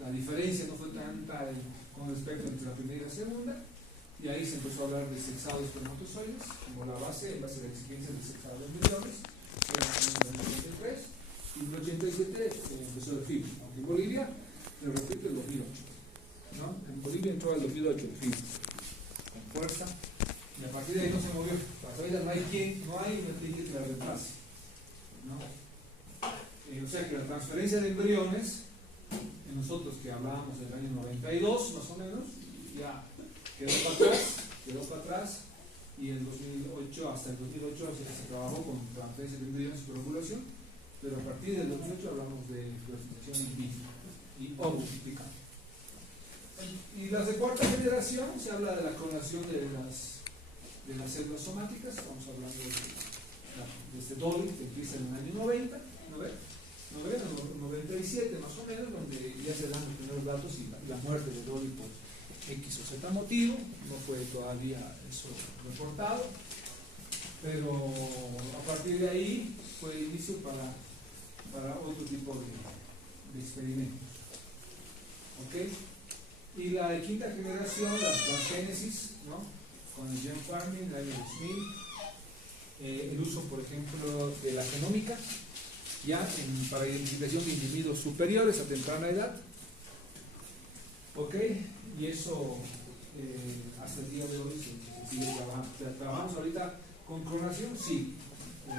la diferencia, no fue tanta con respecto entre la primera y la segunda. y ahí se empezó a hablar de sexado de espermatozoides como la base, en base a la exigencia del sexado de embriones, en el 83, y en el 87 empezó el FIB, aunque en Bolivia, se repite el 2008, ¿no? En Bolivia entró el 2008 el FIB, con fuerza, y a partir de ahí no se movió. Hasta ahorita no hay una ley que la reemplace, ¿no? O sea que la transferencia de embriones, en nosotros que hablábamos del año 92 más o menos, ya quedó para atrás, y en 2008, hasta el 2008 se trabajó con transferencia de embriones y ovulación, pero a partir del 2008 hablamos de fertilización in vitro y ovovivificante. Y las de cuarta generación se habla de la clonación de las células somáticas. Estamos hablando de este Dolly que empieza en el año 90, 97 más o menos, donde ya se dan los primeros datos y la muerte de Dolly por X o Z motivo. No fue todavía eso reportado, pero a partir de ahí fue el inicio para otro tipo de experimentos. ¿Ok? Y la de quinta generación, las transgénesis, ¿no? Con el Gen Farming, el año 2000, el uso, por ejemplo, de la genómica, ya para identificación de individuos superiores a temprana edad. ¿Ok? Y eso hasta el día de hoy se sigue trabajando. ¿Trabajamos ahorita con clonación? Sí.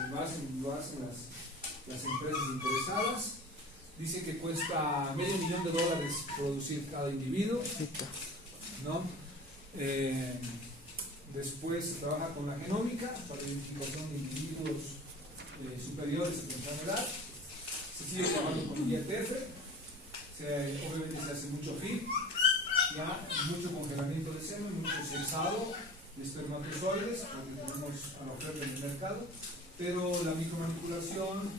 Lo hacen las empresas interesadas. Dicen que cuesta $500,000 producir cada individuo, ¿no? Después se trabaja con la genómica para la identificación de individuos superiores a temprana edad. Se sigue trabajando con IATF. Obviamente se hace mucho FIB, ya mucho congelamiento de semen, mucho sexado de espermatozoides, porque tenemos a la oferta en el mercado, pero la micromanipulación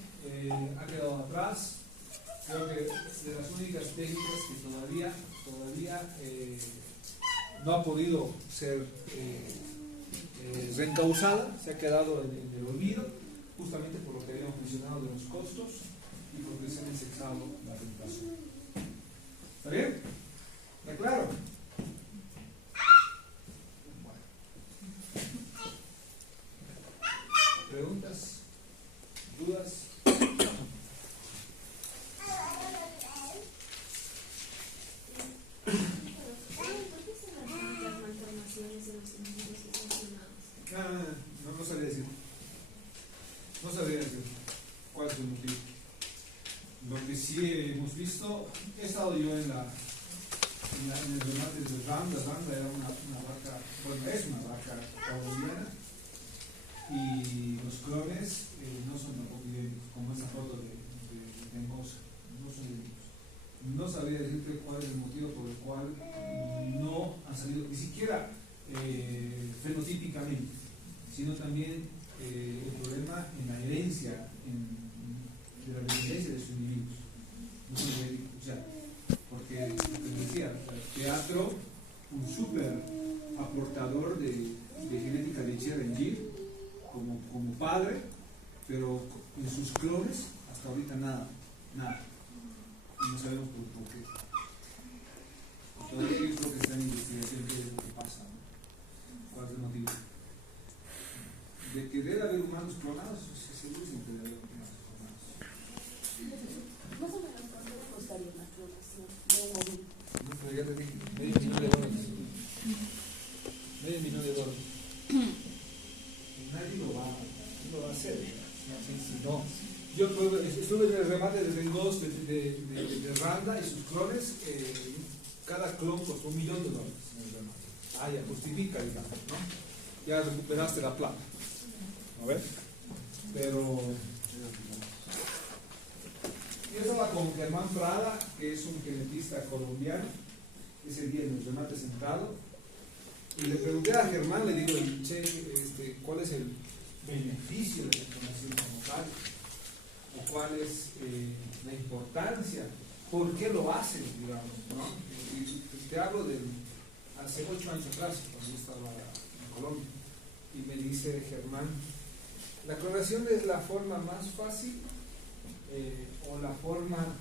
ha quedado atrás. Creo que de las únicas técnicas que todavía no ha podido ser reencauzada, se ha quedado en el olvido, justamente por lo que habíamos mencionado de los costos y porque se han sexado la reemplazo. ¿Está bien? ¿Está claro? Bueno. ¿Preguntas? ¿Dudas? No sabría decir cuál es el motivo. Lo que sí hemos visto, he estado yo en el remate de Randa. Randa era una vaca, bueno, es una vaca colombiana, y los clones no son tampoco idénticos, como esa foto de Mendoza, no son idénticos. No sabría decirte cuál es el motivo por el cual no han salido, ni siquiera fenotípicamente, sino también el problema en la herencia, de la descendencia de sus individuos. No son idénticos, o sea, porque, como decía, el teatro, un súper aportador de genética lechera en Gil, como padre, pero en sus clones, hasta ahorita nada. Y no sabemos por qué. Todavía yo creo que está en investigación qué es lo que pasa, ¿no? ¿Cuál es el motivo? De que debe haber humanos clonados, seguro dicen que debe haber humanos clonados. Más o menos, ¿cuánto le costaría una clonación de un óvulo? No, pero ya te dije, $500,000. $500,000. Nadie lo va a hacer. No. Yo estuve en el remate de Rengos de Randa y sus clones. Cada clon costó $1,000,000 en el remate. Ya justifica, digamos, ¿no? Ya recuperaste la plata. ¿No ves? Pero yo estaba con Germán Prada, que es un genetista colombiano, ese día en el remate sentado, y le pregunté a Germán, le digo, ¿cuál es el beneficio de la clonación como tal? ¿O cuál es la importancia? ¿Por qué lo hacen, digamos, ¿no? Y te hablo de hace 8 años atrás, cuando yo estaba en Colombia, y me dice Germán, la clonación es la forma más fácil o la forma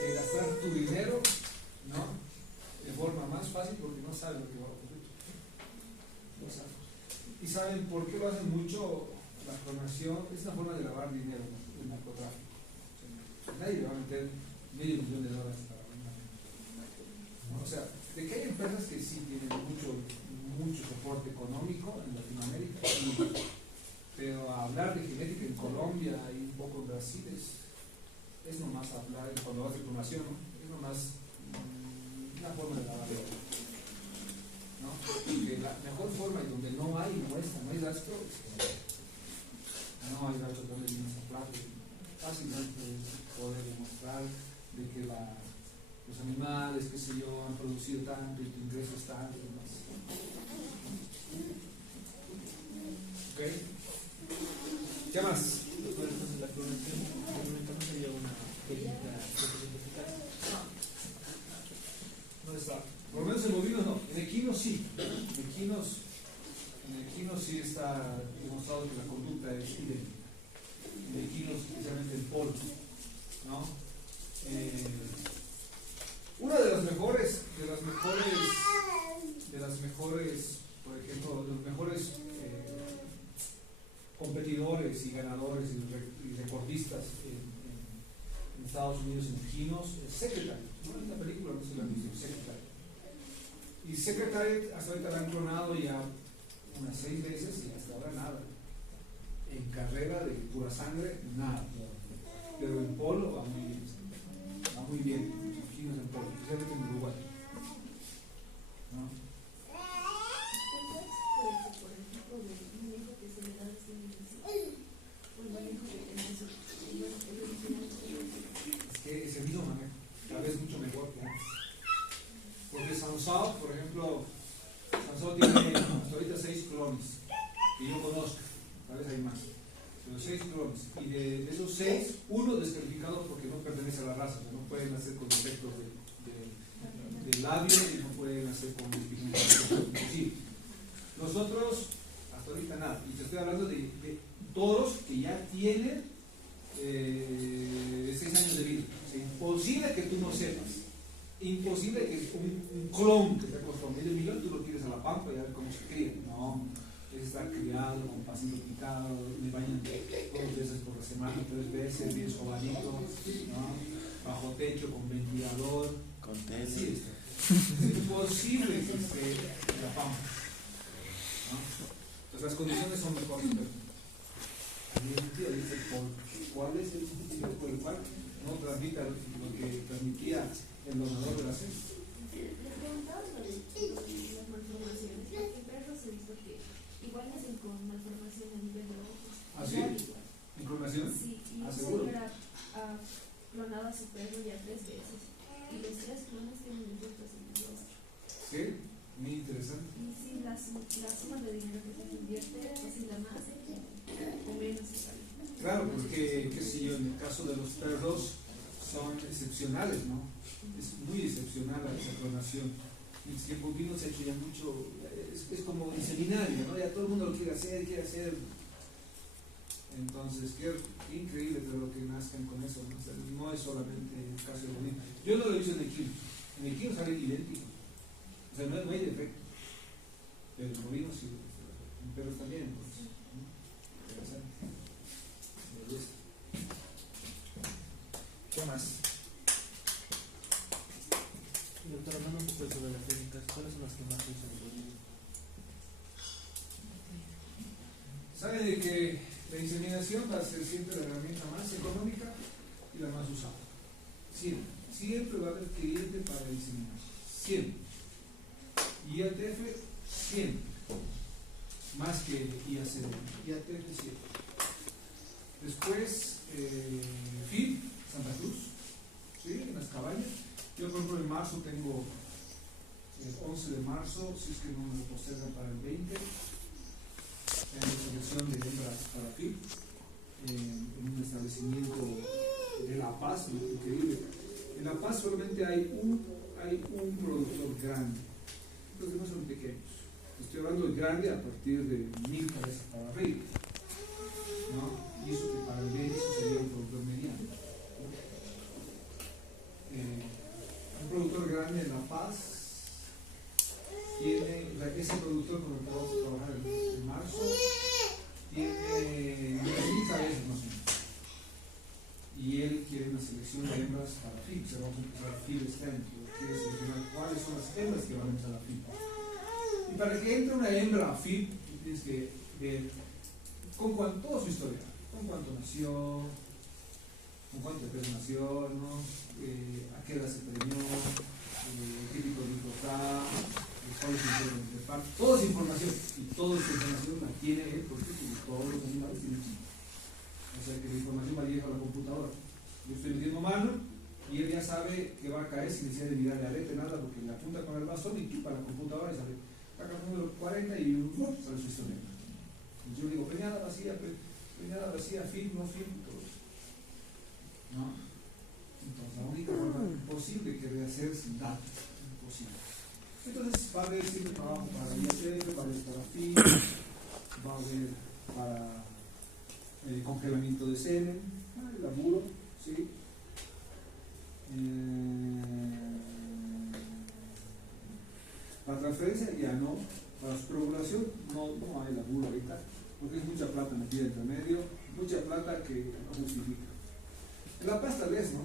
de gastar tu dinero, ¿no? De forma más fácil, porque no sabes lo que va a ocurrir. Exacto. ¿Y saben por qué lo hacen mucho? La clonación es una forma de lavar dinero, ¿no? El narcotráfico. O sea, nadie le va a meter $500,000 para una. ¿No? O sea, de que hay empresas que sí tienen mucho soporte económico en Latinoamérica, sí, pero hablar de genética en Colombia y un poco en Brasil es nomás hablar, cuando vas de clonación, ¿no? Es nomás una forma de lavar dinero, ¿no? Porque la mejor forma y donde no hay muestra, no hay rastro, no hay rastro donde viene esa plata, fácilmente poder demostrar de que los animales, qué sé yo, han producido tanto y tu ingreso es tanto y demás. ¿Ok? ¿Qué más? Entonces la clonación no sería una técnica eficaz. ¿Dónde está? Por lo menos en bovinos no, en equinos sí. En equinos sí está demostrado que la conducta es idéntica. En equinos, especialmente el polo, ¿no? Una de las mejores, por ejemplo, de los mejores competidores y ganadores y recordistas en Estados Unidos en equinos es Secretary. ¿No? Esta película no se la han visto, Secretary. Y Secretary hasta ahorita la han clonado ya unas 6 veces y hasta ahora nada. En carrera de pura sangre, nada. Pero en polo va muy bien. Va muy bien. Equinos en polo, especialmente en Uruguay. ¿No? Por el tipo de manejo que se le da desde el inicio, o el manejo que tiene eso, el original. Es que es el mismo manejo, tal vez mucho mejor que antes. Porque Sansao, por ejemplo, Sansao tiene hasta ahorita 6 clones que yo conozco, tal vez hay más, pero 6 clones. Y de esos 6, uno descalificado porque no pertenece a la raza, no pueden nacer con defectos de labio y no pueden nacer con despigmentación. Sí. Los otros, hasta ahorita nada. Y te estoy hablando de toros que ya tienen 6 años de vida. O sea, imposible que tú no sepas. Imposible que un clon que te ha costado $500,000 tú lo tires a la pampa y a ver cómo se cría. No, es estar criado con pasito picado, le bañan 2 veces por la semana, 3 veces, bien sobadito, ¿no? Bajo techo, con ventilador. Con tele. Así está. Es imposible que esté en la pampa, ¿no? Entonces las condiciones son mejores. Pero en el sentido dice, ¿cuál es el sentido por el cual no transmita lo que transmitía el donador de la célula? Les preguntaba sobre las malformaciones, porque en perros he visto que igual nacen con malformación a nivel de ojos. ¿Ah, sí? ¿Inclinación? Sí, y ¿Ah, un seguro? señor ha clonado a su perro ya 3 veces. Y los 3 clones tienen efectos en el rostro. Sí, muy interesante. Y sí, la suma de dinero que se invierte oscila más o menos. Claro, porque, qué sé yo, en el caso de los perros son excepcionales, ¿no? Es muy excepcional esa clonación. Y es que en bovino se ha hecho ya mucho, es como el seminario, ¿no? Ya todo el mundo lo quiere hacer. Entonces, qué increíble pero que nazcan con eso, ¿no? O sea, no es solamente el caso de bovino. Yo no lo hice en equino. En equino salen idénticos. O sea, no hay defecto. Pero en bovinos sí, en perros también. Entonces, ¿no? Interesante. ¿Qué más? Doctor, hablando un poco sobre las técnicas, ¿cuáles son las que más se usan en Bolivia? Saben de que la inseminación va a ser siempre la herramienta más económica y la más usada. Siempre va a haber cliente para inseminar. Siempre. IATF, siempre. Más que IACD. IATF, siempre. Después, FIL, Santa Cruz, ¿sí? En las cabañas. Yo, por ejemplo, en marzo tengo el 11 de marzo, si es que no me lo postergan para el 20, en la selección de hembras para FIL, en un establecimiento de La Paz, ¿no? Increíble. En La Paz solamente hay un productor grande, los demás son pequeños. Estoy hablando de grande a partir de 1000 cabezas para arriba, ¿no? Y eso que para el bien eso sería un productor mediano. Un productor grande en La Paz tiene, ese productor con el que vamos a trabajar selección de hembras para FIP. O sea, vamos a empezar FIP este año. Quiere seleccionar cuáles son las hembras que van a empezar a FIP. Y para que entre una hembra a FIP, tienes que ver toda su historia, con cuánto nació, con cuánto peso nació, ¿no? A qué edad se preñó, qué tipo de hijos da, cuál es el orden de parto, toda esa información, y toda esa información la tiene él, porque todos los animales tienen chip. O sea que la información va directo a la computadora. Yo estoy metiendo mano y él ya sabe que va a caer sin necesidad de mirarle arete, nada, porque le apunta con el bastón y chupa la computadora y sale, saca el número 40 y sale su historia. Entonces yo digo, preñada vacía, FIP, no FIP, todo eso. ¿No? Entonces la única forma posible que debe hacer sin datos, imposible. Entonces va a haber siempre trabajo para IATF, va a haber para FIP, va a haber para congelamiento de semen, laburo, ¿sí? Para transferencia ya no, para su regulación no hay laburo ahorita, porque es mucha plata metida entre medio, mucha plata que no justifica. En La Paz tal vez, ¿no?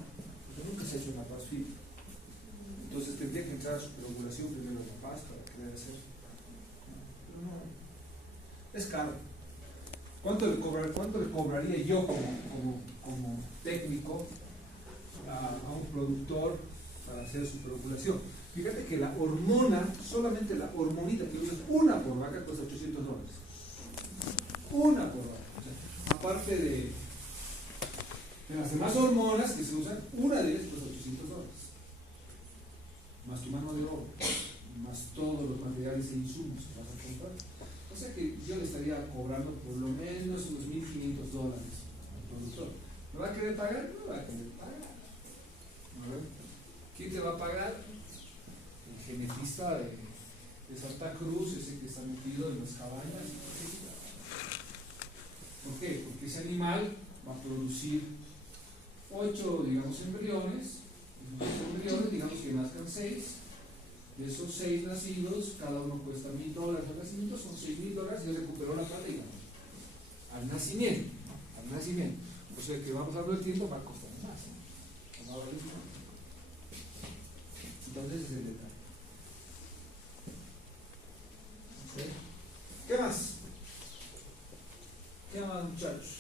Porque nunca se ha hecho en La Paz FIP. Entonces tendría que entrar su regulación primero en La Paz para que debe hacer. Pero no, es caro. ¿Cuánto le cobraría yo como técnico a un productor para hacer su regulación? Fíjate que la hormona, solamente la hormonita que usas, una por vaca cuesta $800. Una por vaca. O sea, aparte de las demás hormonas que se usan, una de ellas cuesta $800. Más tu mano de obra, más todos los materiales e insumos que vas a comprar. O sea que yo le estaría cobrando por lo menos unos $1,500 al productor. ¿Me va a querer pagar? No va a querer pagar. A ver, ¿quién te va a pagar? El genetista de Santa Cruz, ese que está metido en las cabañas. ¿Por qué? Porque ese animal va a producir 8, digamos, embriones. Esos embriones, digamos que nazcan 6. De esos 6 nacidos, cada uno cuesta $1,000 al nacimiento, son $6,000 y él recuperó la plata, digamos, al nacimiento. O sea que vamos a ver el tiempo, va a costar más, ¿no? Entonces ese es el detalle. ¿Okay? ¿Qué más? ¿Qué más, muchachos?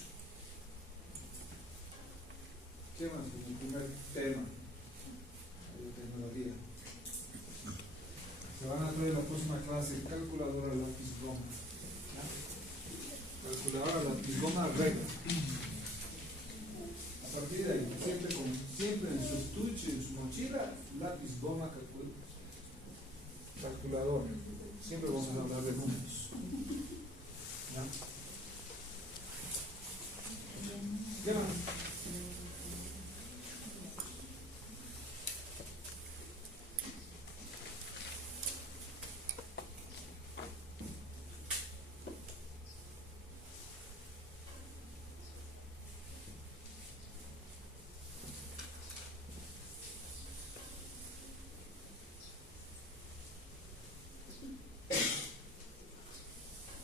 ¿Qué más? El primer tema de tecnología. Se van a traer la próxima clase calculadora lápiz goma. ¿Ya? Calculadora lápiz goma regla. A partir de ahí, siempre en su estuche, en su mochila, lápiz goma calculadora. Siempre vamos a hablar de números. ¿Ya? ¿Qué más?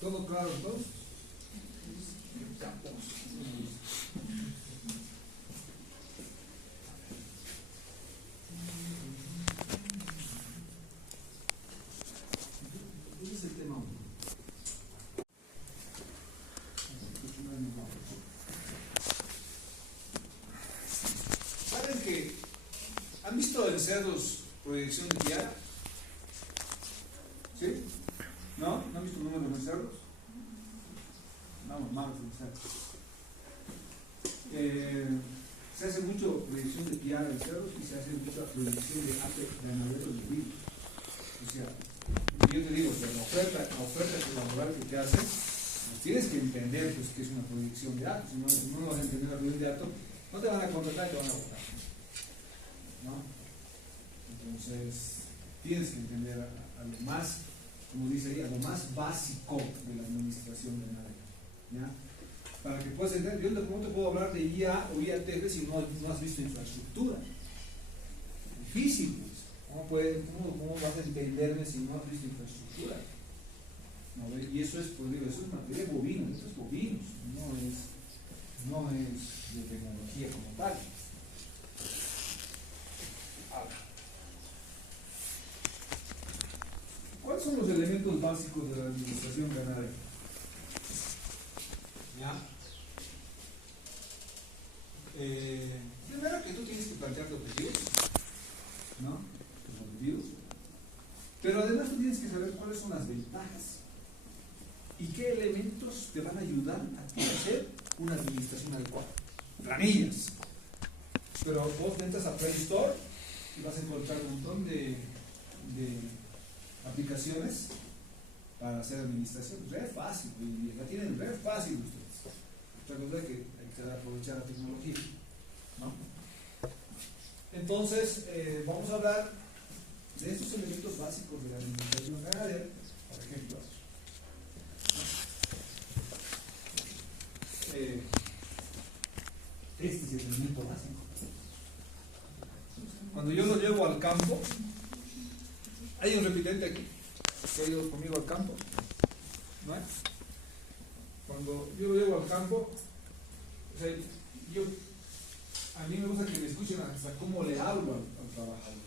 ¿Todo claro todos? Ese es el tema 1. ¿Saben que han visto en cerdos proyección de guiada? ¿Sí? ¿No? ¿No han visto números en cerdos? Vamos, malos en cerdos. Se hace mucho proyección de piara en cerdos y se hace mucha proyección de ganaderos de vivos. O sea, yo te digo, la oferta laboral que te hacen, pues tienes que entender pues, que es una proyección de datos. Si no vas a entender la proyección de datos, no te van a contratar y te van a votar. ¿No? Entonces, tienes que entender a lo más, como dice ahí, a lo más básico de la administración de ganadero. ¿Ya? Para que puedas entender, yo no te puedo hablar de IA o IATF si no has visto infraestructura. Difícil, pues. ¿Cómo vas a entenderme si no has visto infraestructura? ¿No? Y eso es, pues digo, eso es materia bovina, eso es bovinos, no es de tecnología como tal. básicos de la administración ganadera. ¿Ya? Primero que tú tienes que plantearte objetivos, ¿no? Tus objetivos. Pero además tú tienes que saber cuáles son las ventajas y qué elementos te van a ayudar a ti a hacer una administración adecuada. Planillas. Pero vos entras a Play Store y vas a encontrar un montón de aplicaciones para hacer administración. Re fácil, hoy en día. La tienen re fácil ustedes. Otra cosa es que hay que saber aprovechar la tecnología, ¿no? Entonces, vamos a hablar de estos elementos básicos de la administración ganadera, por ejemplo. Este es el elemento básico. Cuando yo lo llevo al campo, hay un repitente aquí, que ha ido conmigo al campo, ¿no? Cuando yo lo llevo al campo, o sea, a mí me gusta que me escuchen hasta cómo le hablo al trabajador.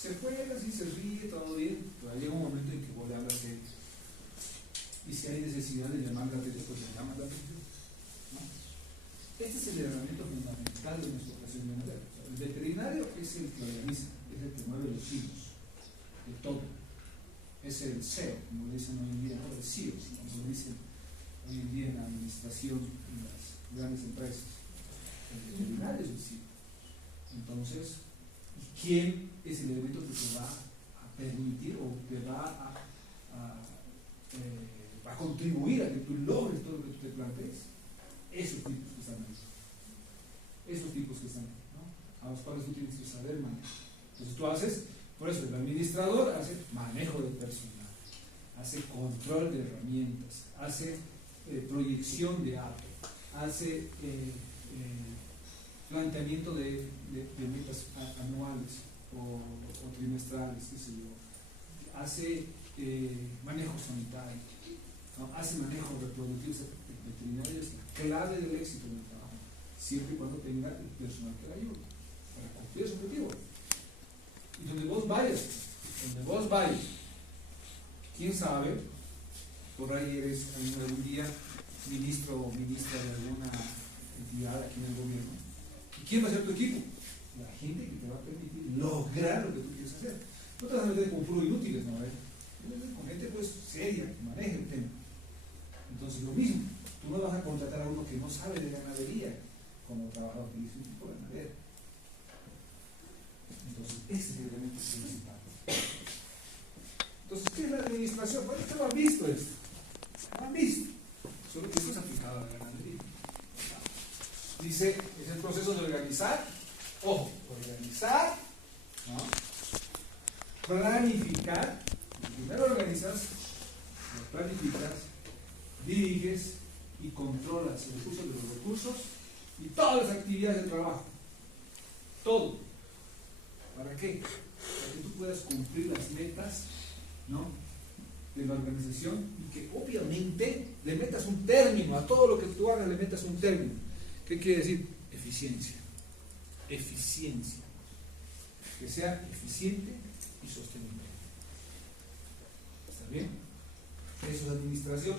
Se juega, así se ríe, todo bien, pero llega un momento en que vos le hablas serio. Y si hay necesidad de llamar la atención, pues le llamas la atención, ¿no? Este es el herramienta fundamental de nuestra operación ganadera. O sea, el veterinario es el que organiza, es el que mueve los hilos de todo. Es el CEO, como le dicen hoy en día, no el CEO, como lo dicen hoy en día en la administración en las grandes empresas. El veterinario es el CEO. Entonces, ¿quién es el elemento que te va a permitir o te va a contribuir a que tú logres todo lo que tú te plantees? Esos tipos que están ahí. Esos tipos que están ahí, ¿no? A los cuales tú tienes que saber manejar. Entonces tú haces, por eso el administrador hace manejo de personal, hace control de herramientas, hace proyección de datos, hace planteamiento de metas anuales o trimestrales, qué sé yo, hace manejo sanitario, ¿no? Hace manejo reproductivo. El veterinario es la clave del éxito del trabajo, siempre y cuando tenga el personal que le ayude para cumplir su objetivo. Y donde vos vayas, quién sabe, por ahí eres algún día ministro o ministra de alguna entidad aquí en el gobierno. ¿Y quién va a ser tu equipo? La gente que te va a permitir lograr lo que tú quieres hacer. No te vas a meter con puro inútiles, ¿no? Con gente pues seria, que maneje el tema. Entonces lo mismo, tú no vas a contratar a uno que no sabe de ganadería como trabajador, que es un tipo ganadero. Entonces ese es el elemento principal. Entonces, ¿qué es la administración? Bueno, ustedes lo han visto esto. Lo han visto. Solo que esto es aplicado a la ganadería. Dice, es el proceso de organizar. Ojo, organizar, ¿no? Planificar. Primero organizas, planificas, diriges y controlas el uso de los recursos y todas las actividades de trabajo. Todo. ¿Para qué? Para que tú puedas cumplir las metas, ¿no?, de la organización y que obviamente le metas un término a todo lo que tú hagas, le metas un término. ¿Qué quiere decir? Eficiencia. Eficiencia. Que sea eficiente y sostenible. ¿Está bien? Eso es administración.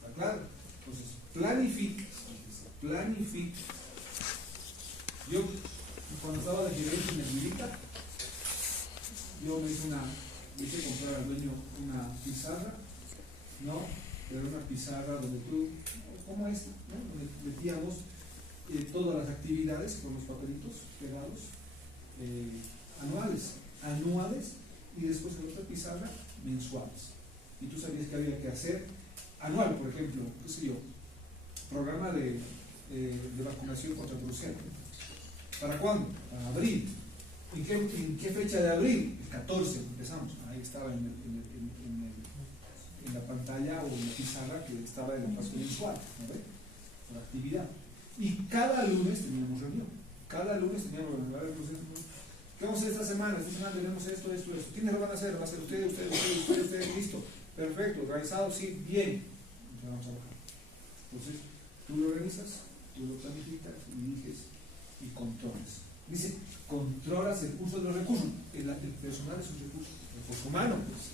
¿Está claro? Entonces, planifica. Yo, cuando estaba de gerente en el Militar, yo me hice comprar al dueño una pizarra, ¿no? Era una pizarra donde tú, como esta, ¿no?, donde metíamos todas las actividades con los papelitos pegados, anuales, y después en otra pizarra mensuales. Y tú sabías que había que hacer anual, por ejemplo, qué sé yo, programa de vacunación contra brucela. ¿Para cuándo? Para abril. ¿En qué fecha de abril? El 14 empezamos. Ahí estaba en la pantalla o en la pizarra que estaba en el paso mensual, ¿no ve? La actividad. Y cada lunes teníamos reunión. ¿Qué vamos a hacer esta semana? Esta semana tenemos esto. ¿Quiénes lo van a hacer? ¿Va a ser ustedes? Listo. Perfecto. ¿Organizado? Sí. Bien. Vamos a trabajar. Entonces, tú lo organizas, tú lo planificas, diriges y controlas. Dice, controlas el uso de los recursos. El personal es un recurso humano, pues.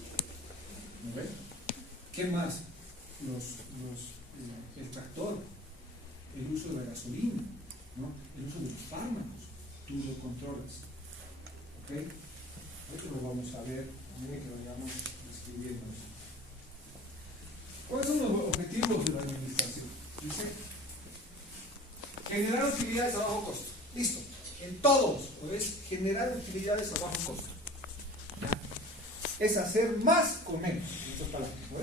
¿No ves? ¿Qué más? El tractor, el uso de la gasolina, ¿no? El uso de los fármacos, tú lo controlas. ¿Ok? Esto lo vamos a ver a medida que vayamos describiendo. ¿Cuáles son los objetivos de la administración? Dice, generar utilidades a bajo costo. Listo. En todos, es generar utilidades a bajo costo. ¿Ya? Es hacer más con menos. En otras palabras, ¿no?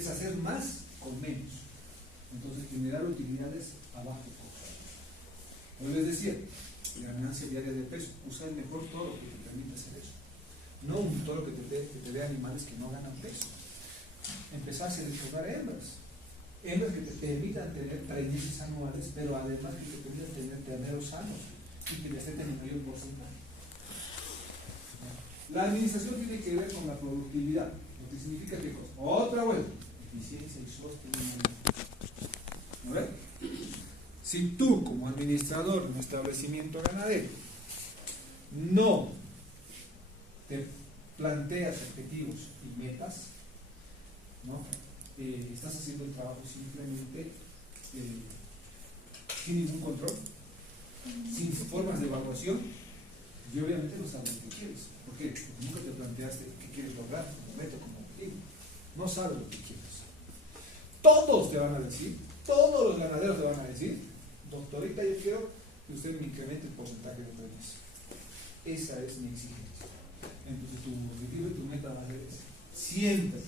Es hacer más con menos. Entonces, generar utilidades a bajo costo. Como les decía, la ganancia diaria de peso. Usa el mejor toro que te permite hacer eso. No un toro que te dé animales que no ganan peso. Empezar a seleccionar hembras. Hembras que te permitan tener treineces anuales, pero además que te permitan tener terneros sanos y que les den el mayor porcentaje. La administración tiene que ver con la productividad, lo que significa que cosa. Otra vuelta, eficiencia y sostenibilidad. ¿A ver? Si tú, como administrador de un establecimiento ganadero, no te planteas objetivos y metas, ¿no? Estás haciendo el trabajo simplemente sin ningún control, sin formas de evaluación, y obviamente no sabes qué quieres. ¿Por qué? Porque nunca te planteaste qué quieres lograr como meta, como objetivo. No sabes lo que quieres. Todos te van a decir, todos los ganaderos te van a decir, doctorita, yo quiero que usted me incremente el porcentaje de premios. Esa es mi exigencia. Entonces tu objetivo y tu meta van a ser esa. Siempre.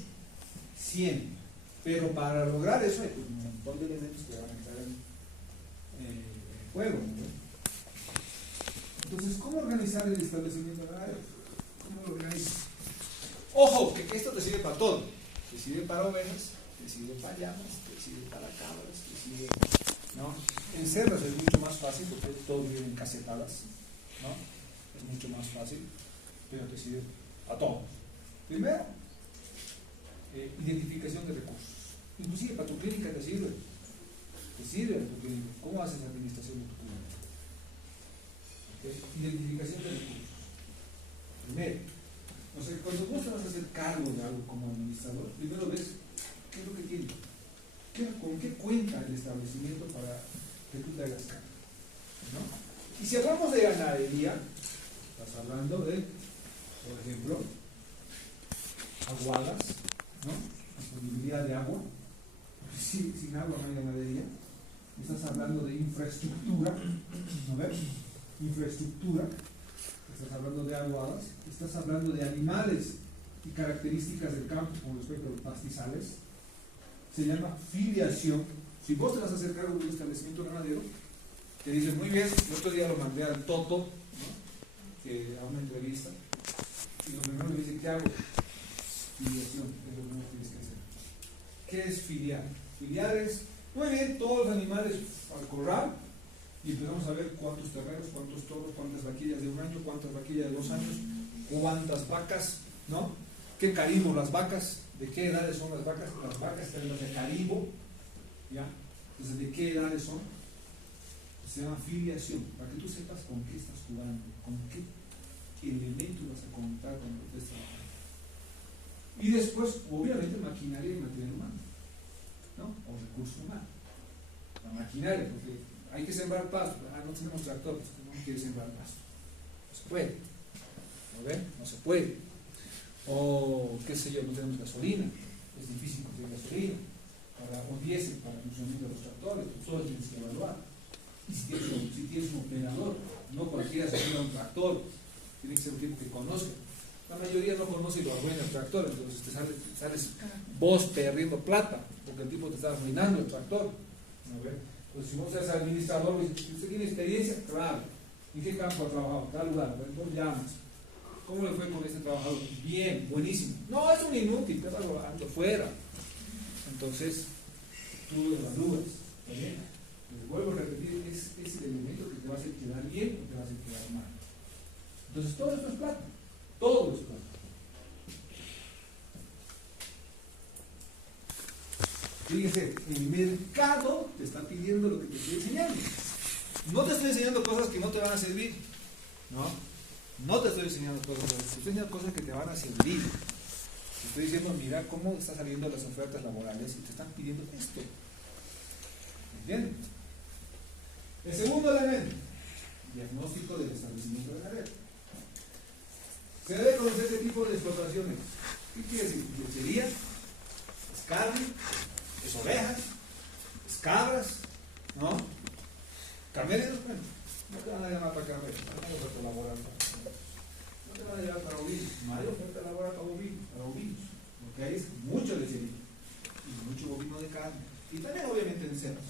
Pero para lograr eso hay un montón de elementos que van a entrar en juego, ¿no? Entonces, ¿cómo organizar el establecimiento ganadero? ¿Cómo lo organizas? Ojo, que esto te sirve para todo. Te sirve para ovejas, te sirve para llamas, te sirve para cabras, te sirve, ¿no? En cerdos es mucho más fácil porque todos viven casetadas, ¿no? Es mucho más fácil, pero te sirve a todo. Primero, identificación de recursos. Inclusive para tu clínica te sirve. Te sirve a tu clínica. ¿Cómo haces la administración de tu clínica? ¿Okay? Identificación de recursos. Primero, o sea, cuando vos te vas a hacer cargo de algo como administrador, primero ves qué es lo que tiene. ¿Con qué cuenta el establecimiento para que tú te hagas cargo? ¿No? Y si hablamos de ganadería, estás hablando de, por ejemplo, aguadas, ¿no? Disponibilidad de agua. Sin agua no hay ganadería. Estás hablando de infraestructura, ¿no ves? Infraestructura. Estás hablando de aguadas. Estás hablando de animales y características del campo con respecto a los pastizales. Se llama filiación. Si vos te vas a hacer cargo de un establecimiento ganadero, te dicen, muy bien, el otro día lo mandé al Toto, ¿no? Que a una entrevista, y lo primero le dice, ¿qué hago? Filiación, es lo que tienes que hacer. ¿Qué es filiar? Filiar es, muy bien, todos los animales al corral y empezamos a ver cuántos terneros, cuántos toros, cuántas vaquillas de un año, cuántas vaquillas de 2 años, cuántas vacas, ¿no? ¿Qué caribo las vacas? ¿De qué edades son las vacas? Las vacas tenemos de caribo, ¿ya? Entonces, ¿de qué edades son? Se llama filiación, para que tú sepas con qué estás jugando, con qué elemento vas a contar cuando estés trabajando. Y después, obviamente, maquinaria y material humano, ¿no? O recurso humano. La maquinaria, porque hay que sembrar pasto. No tenemos tractor, pues no quiere sembrar pasto. No se puede. ¿No ven? No se puede. O, qué sé yo, no tenemos gasolina. Es difícil conseguir gasolina. O diésel para el funcionamiento de los tractores. Todo tienes que evaluar. Y si tienes un operador, no cualquiera se toma un tractor. Tiene que ser un tipo que conozca. La mayoría no conoce y lo arruina el tractor, entonces te sales vos perdiendo plata, porque el tipo te está arruinando el tractor. ¿No ve? Entonces, si vos eres administrador, ¿usted tiene experiencia? Claro. ¿En qué campo ha trabajado? Tal lugar. Entonces llamas. ¿Cómo le fue con este trabajador? Bien, buenísimo. No, es un inútil, te vas volando fuera. Entonces, tú evalúas. ¿Está bien? Les vuelvo a repetir, es el elemento que te va a hacer quedar bien o te va a hacer quedar mal. Entonces, todo esto es plata. Todo es plata. Fíjese, el mercado te está pidiendo lo que te estoy enseñando. No te estoy enseñando cosas que no te van a servir. No te estoy enseñando cosas, te estoy enseñando cosas que te van a servir. Te estoy diciendo, mira cómo están saliendo las ofertas laborales y te están pidiendo esto. ¿Entiendes? El segundo elemento, diagnóstico del establecimiento ganadero. Se debe conocer qué tipo de explotaciones. ¿Qué quiere decir? Lechería, es carne, es ovejas, es cabras, ¿no? Camellos, bueno, no te van a llamar para camellos, no hay oferta laboral para camellos. No te van a llevar para ovinos, no hay oferta laboral para ovinos, porque hay mucho lechería y mucho bovino de carne. Y también obviamente en cerdos.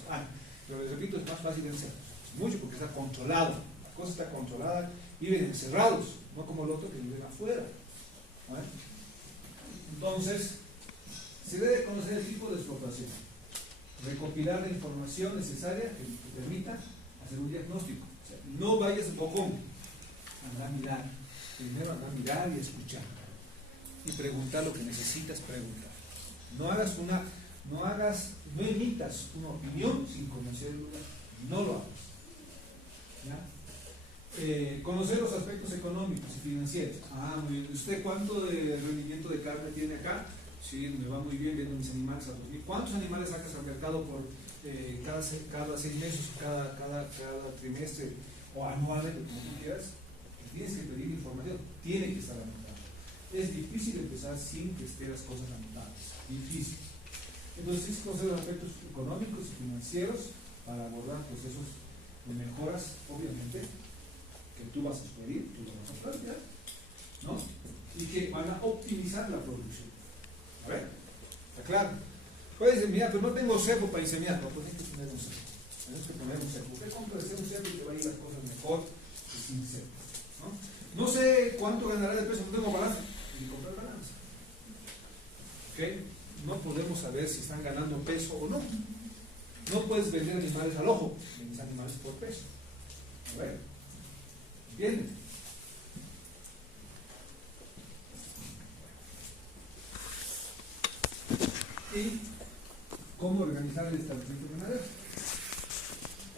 Pero les repito, es más fácil en cerdos. Mucho porque está controlado. La cosa está controlada, viven encerrados, no como el otro que viven afuera. ¿Vale? Entonces, se debe conocer el tipo de explotación, recopilar la información necesaria que te permita hacer un diagnóstico. O sea, no vayas de bocón, anda a mirar. Primero anda a mirar y escuchar. Y preguntar lo que necesitas preguntar. No emitas una opinión sin conocer el lugar. No lo hagas. ¿Ya? Conocer los aspectos económicos y financieros. Muy bien. ¿Usted cuánto de rendimiento de carne tiene acá? Sí, me va muy bien viendo mis animales a 2000. ¿Cuántos animales sacas al mercado por cada 6 meses, cada trimestre o anualmente, como tú quieras? Tienes que pedir información, tiene que estar anotada. Es difícil empezar sin que estén las cosas anotadas. Difícil. Entonces, tienes que conocer los aspectos económicos y financieros para abordar procesos de mejoras, obviamente, que tú vas a sugerir, tú lo vas a plantear, ¿no? Y que van a optimizar la producción. A ver, ¿está claro? Puedes decir, mira, pero no tengo cepo para inseminar. No, pues hay que poner un cepo. Tenemos que poner un cepo. ¿Qué compras un cepo y te va a ir las cosas mejor que sin cepo? ¿No? No sé cuánto ganará de peso, no tengo balanza. Y comprar balanza. ¿Ok? No podemos saber si están ganando peso o no. No puedes vender animales al ojo, vendes animales por peso. A ver, ¿entiendes? Y cómo organizar el establecimiento ganadero.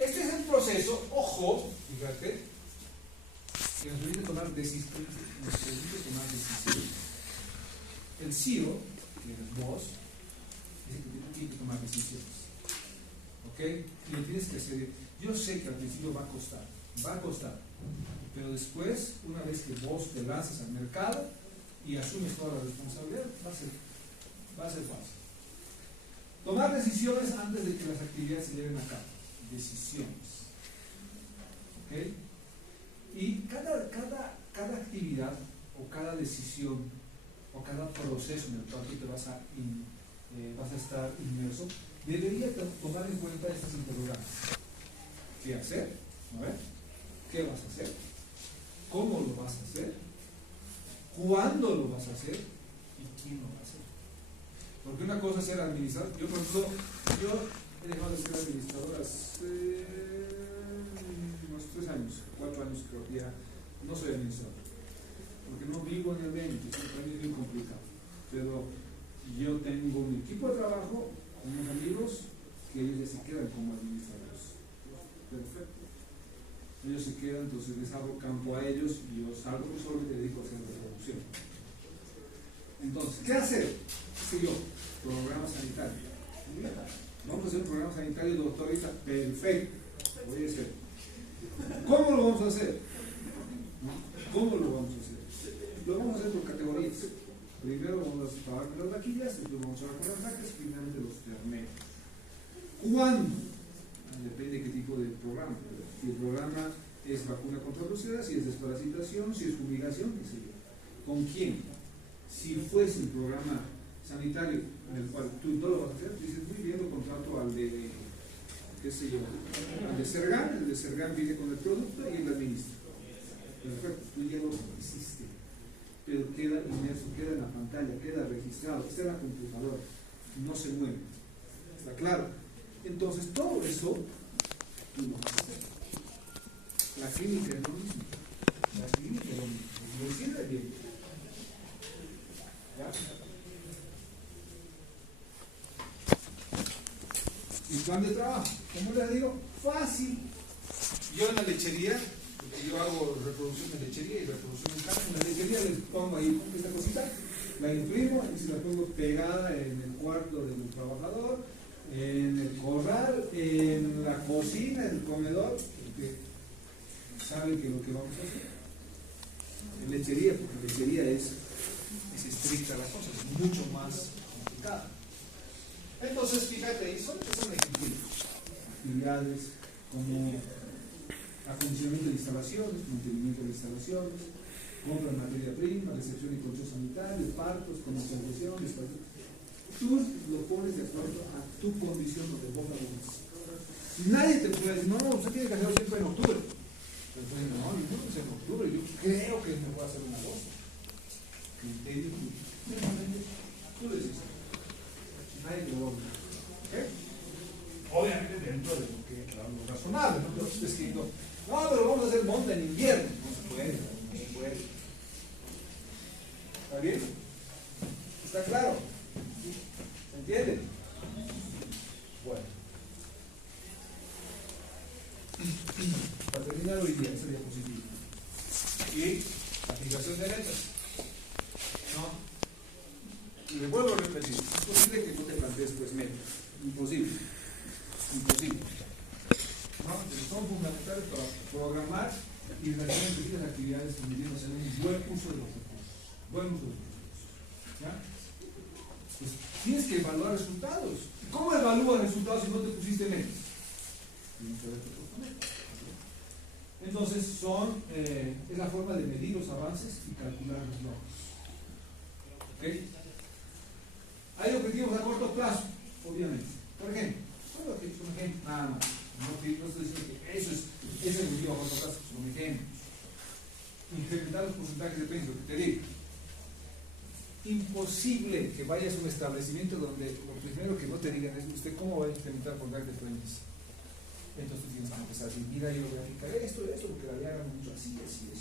Este es el proceso, ojo, fíjate, que nos permite tomar decisiones. El CEO, que es vos, dice que tiene que tomar decisiones. ¿Ok? Y lo tienes que hacer. Yo sé que al principio va a costar, pero después, una vez que vos te lanzas al mercado y asumes toda la responsabilidad, va a ser fácil. Tomar decisiones antes de que las actividades se lleven a cabo. Decisiones. ¿Ok? Y cada actividad o cada decisión o cada proceso en el cual tú te vas a estar inmerso, debería tomar en cuenta estas interrogantes. ¿Qué hacer? A ver, ¿qué vas a hacer? ¿Cómo lo vas a hacer? ¿Cuándo lo vas a hacer? ¿Y quién lo va a hacer? Porque una cosa es ser administrador. Yo, por ejemplo, he dejado de ser administrador hace unos 3 años, 4 años creo que ya no soy administrador. Porque no vivo en el ambiente, para mí es muy complicado. Pero yo tengo un equipo de trabajo, unos amigos, que ellos ya se quedan como administradores. Perfecto. Ellos se quedan, entonces les abro campo a ellos y yo salgo solo y me dedico a hacer la producción. Entonces, ¿qué hacer? ¿Qué sé yo? Programa sanitario. Vamos a hacer un programa sanitario, doctorita. Perfecto. Voy a hacer. ¿Cómo lo vamos a hacer? ¿Cómo lo vamos a hacer? Lo vamos a hacer por categorías. Primero vamos a trabajar con las vaquillas, después vamos a trabajar con las vacas, finalmente los terneros. ¿Cuándo? Depende de qué tipo de programa. Si el programa es vacuna contra brucela, si es desparasitación, si es fumigación, qué sé yo. ¿Con quién? Si fuese un programa sanitario en el cual tú no lo vas a hacer, dices, muy bien, lo contrato al de, qué sé yo, al de Sergan, el de Sergan viene con el producto y él administra. Perfecto, tú ya lo hiciste, pero queda inmerso, queda en la pantalla, queda registrado, está en la computadora, no se mueve. ¿Está claro? Entonces, todo eso tú lo vas a hacer. La clínica es lo mismo. La clínica es lo mismo. Lo hiciste bien. ¿Ya? Y plan de trabajo, ¿cómo les digo? Fácil. Yo en la lechería, porque yo hago reproducción de lechería y reproducción en carne, en la lechería les pongo ahí esta cosita la imprimo y se la pongo pegada en el cuarto del trabajador, en el corral, en la cocina, en el comedor, porque saben que lo que vamos a hacer en lechería, porque lechería es estricta la cosa, es mucho más complicada. Entonces, fíjate ahí, son actividades como acondicionamiento de instalaciones, mantenimiento de instalaciones, compra de materia prima, recepción y control sanitario, partos, comercialización, tú lo pones de acuerdo a tu condición donde vos la pones. Nadie te puede decir, no, usted tiene que hacerlo siempre en octubre. Entonces, no, yo no lo sé en octubre, yo creo que me puede hacer en agosto. Criterio, tú le dices, nadie te lo va a obligar. ¿Okay? Obviamente dentro de lo que lo razonable, no te estoy diciendo, no, pero vamos a hacer monta en invierno. No se puede, no se puede. ¿Está bien? ¿Está claro? ¿Se entiende? Bueno. Para terminar hoy día, esa diapositiva. Y aplicación de letras. ¿No? Y le vuelvo a repetir, es posible que tú te plantees pues metas. Imposible. Imposible. ¿No? Son fundamentales para programar y realizar pequeñas actividades que nos hacer un buen uso de los recursos. Buen uso de los recursos. ¿Ya? Pues tienes que evaluar resultados. ¿Cómo evalúas resultados si no te pusiste metas? Entonces es la forma de medir los avances y calcular los logros. ¿Okay? Hay objetivos a corto plazo, obviamente. Por ejemplo, un ejemplo, nada más. No estoy diciendo que eso es el objetivo a corto plazo, son ejemplos. Incrementar los porcentajes de pensión, lo que te digo. Imposible que vayas a un establecimiento donde lo primero que no te digan es usted cómo va a incrementar el porcentaje de premios. Entonces tienes que empezar a decir, mira, yo voy a aplicar esto, porque la vida haga mucho así. Entonces,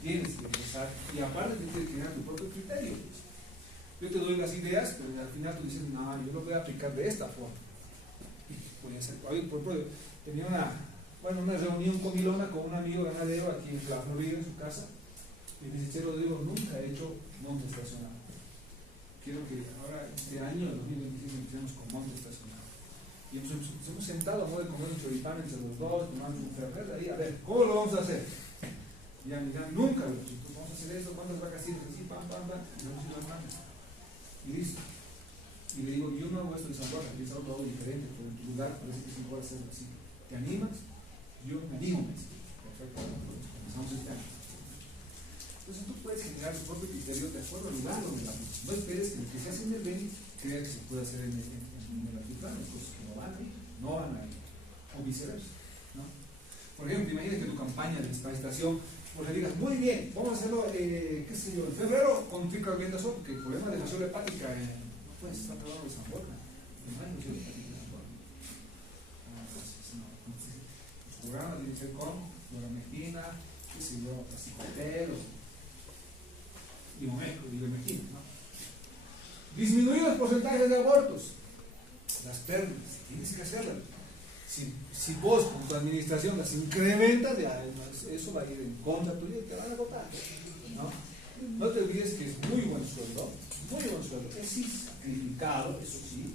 tienes que empezar, y aparte tienes que crear tu propio criterio. Pues. Yo te doy las ideas, pero al final tú dices, no, yo lo voy a aplicar de esta forma. Y voy a hacer, por ejemplo, tenía una reunión comilona con un amigo ganadero aquí en Las Floridas, en su casa, y me dice, Rodrigo, nunca he hecho monte estacionado. Quiero que ahora, este año, 2025, empecemos con monte estacionado. Y nos hemos sentado a modo de comer un choripán entre los dos, tomando un fernet ahí, a ver, ¿cómo lo vamos a hacer? Y ya me dirán, nunca, pues vamos a hacer eso, ¿cuántas vacaciones? Así, pam, y vamos a ir armando. Y listo. Y le digo, yo no hago esto de San Juan, aquí es algo diferente, pero en tu lugar parece que es igual hacerlo así. ¿Te animas? Yo me animo. Perfecto, pues comenzamos este año. Entonces tú puedes generar tu propio criterio de acuerdo al lugar donde la pones. No esperes que lo que se hace en el BENI crea que se puede hacer en el altiplano, cosas que no van a ir, o viceversa. ¿No? Por ejemplo, imagínate tu campaña de estación, pues le digas, muy bien, vamos a hacerlo, qué sé yo, en febrero con triclovendazo, porque el problema de la fasciola hepática no puedes estar hablando de San Borja, no hay fasciola hepática de San Borja. El programa tiene que ser con cloramectina, qué sé yo, pacicotero, ivermectina, ¿no? Disminuir los porcentajes de abortos, las pérdidas, tienes que hacerlas. Si vos con tu administración las incrementas, eso va a ir en contra tuya y te van a agotar. No te olvides que es muy buen sueldo, es sacrificado, eso sí,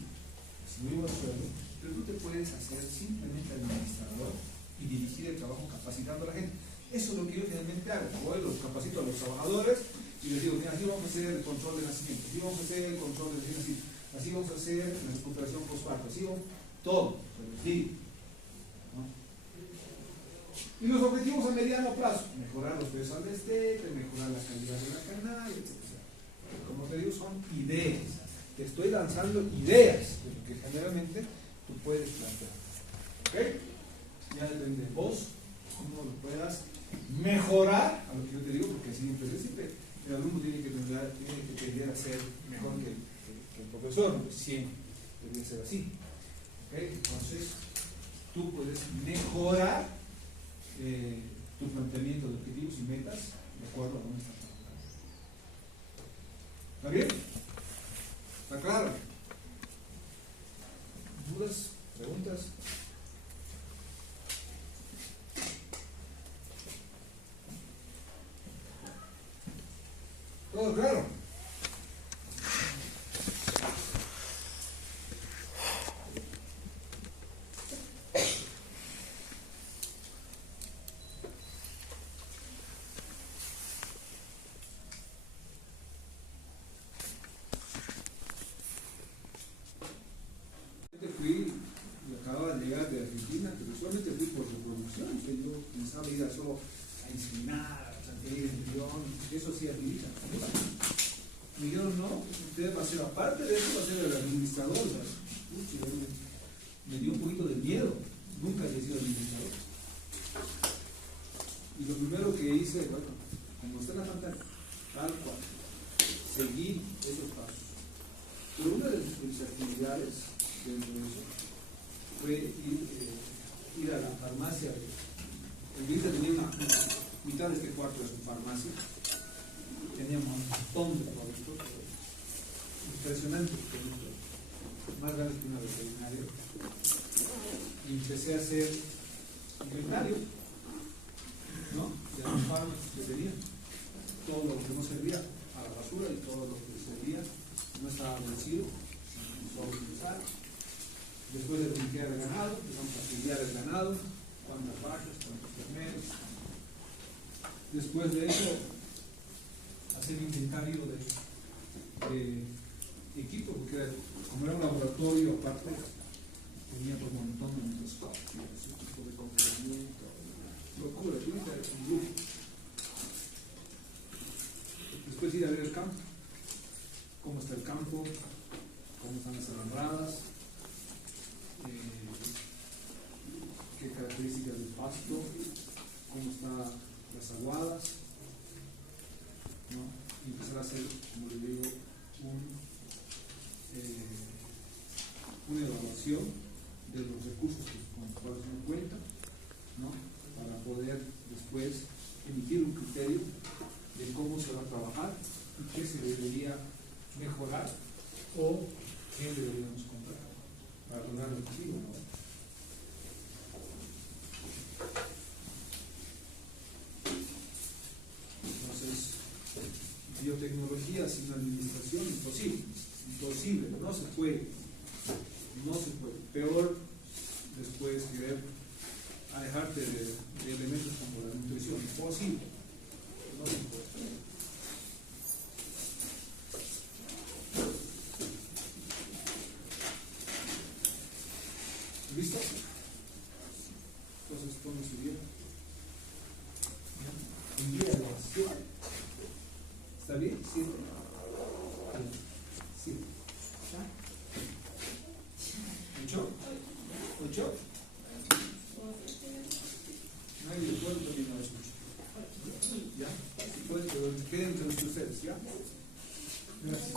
es muy buen sueldo, pero tú te puedes hacer simplemente administrador y dirigir el trabajo capacitando a la gente. Eso es lo que yo finalmente hago. Voy, los capacito a los trabajadores y les digo, mira, así vamos a hacer el control de nacimiento, así vamos a hacer el control de nacimiento, así vamos a hacer la recuperación postparto, así vamos, todo, sí. ¿No? Y los objetivos a mediano plazo, mejorar los precios al destete, mejorar la calidad de la canal, etc. Como te digo, son ideas. Te estoy lanzando ideas de lo que generalmente tú puedes plantear. ¿Ok? Ya depende de vos, cómo lo puedas mejorar a lo que yo te digo, porque siempre el alumno tiene que tender a ser mejor que el profesor, ¿no? Siempre debe ser así. ¿Okay? Entonces, tú puedes mejorar tu planteamiento de objetivos y metas de acuerdo a dónde estás trabajando. ¿Está bien? ¿Está claro? ¿Dudas? ¿Preguntas? ¿Todo claro? Fui, acababa de llegar de Argentina, pero solamente fui por reproducción, que yo pensaba ir a solo a enseñar, a transferir el millón, eso sí habilita. Me dijeron, no, usted va a ser, aparte de eso, va a ser el administrador. Me dio un poquito de miedo, nunca había sido administrador. Y lo primero que hice, bueno, como está en la pantalla, tal cual, seguí esos pasos. Pero una de mis actividades dentro de eso fue ir a la farmacia. El Vita tenía una mitad de este cuarto de su farmacia, tenía un montón de productos, impresionantes productos, más grandes que una veterinaria, y empecé a hacer inventario, ¿no?, de los fármacos que tenía, todo lo que no servía a la basura y todo lo que servía no estaba vencido, se empezó a utilizar. Después de limpiar el ganado, empezamos a estudiar el ganado, cuántas vacas, cuántos terneros. Después de eso, hacer inventario de equipo, porque como era un laboratorio aparte, tenía un montón de microscopios, un tipo de congelamiento, locura, es un lujo. Después ir a ver el campo, cómo está el campo, cómo están las alambradas, qué características del pasto, cómo están las aguadas, ¿no? Y empezar a hacer, como le digo, una evaluación de los recursos con los cuales uno cuenta, ¿no?, para poder después emitir un criterio de cómo se va a trabajar y qué se debería mejorar o qué deberíamos comprar para lograr el objetivo, ¿no? Entonces, biotecnología sin administración, imposible, no se puede. Peor después querer alejarte de elementos como la nutrición, imposible, no se puede. ¿Listo? Entonces, ¿cómo se viene? Envía evaluación. ¿Está bien? ¿Sí? Sí. ¿Ocho? ¿Ocho? Nadie puede terminar eso. ¿Ya? Si pueden, pero queden entre ustedes, ¿ya? Gracias.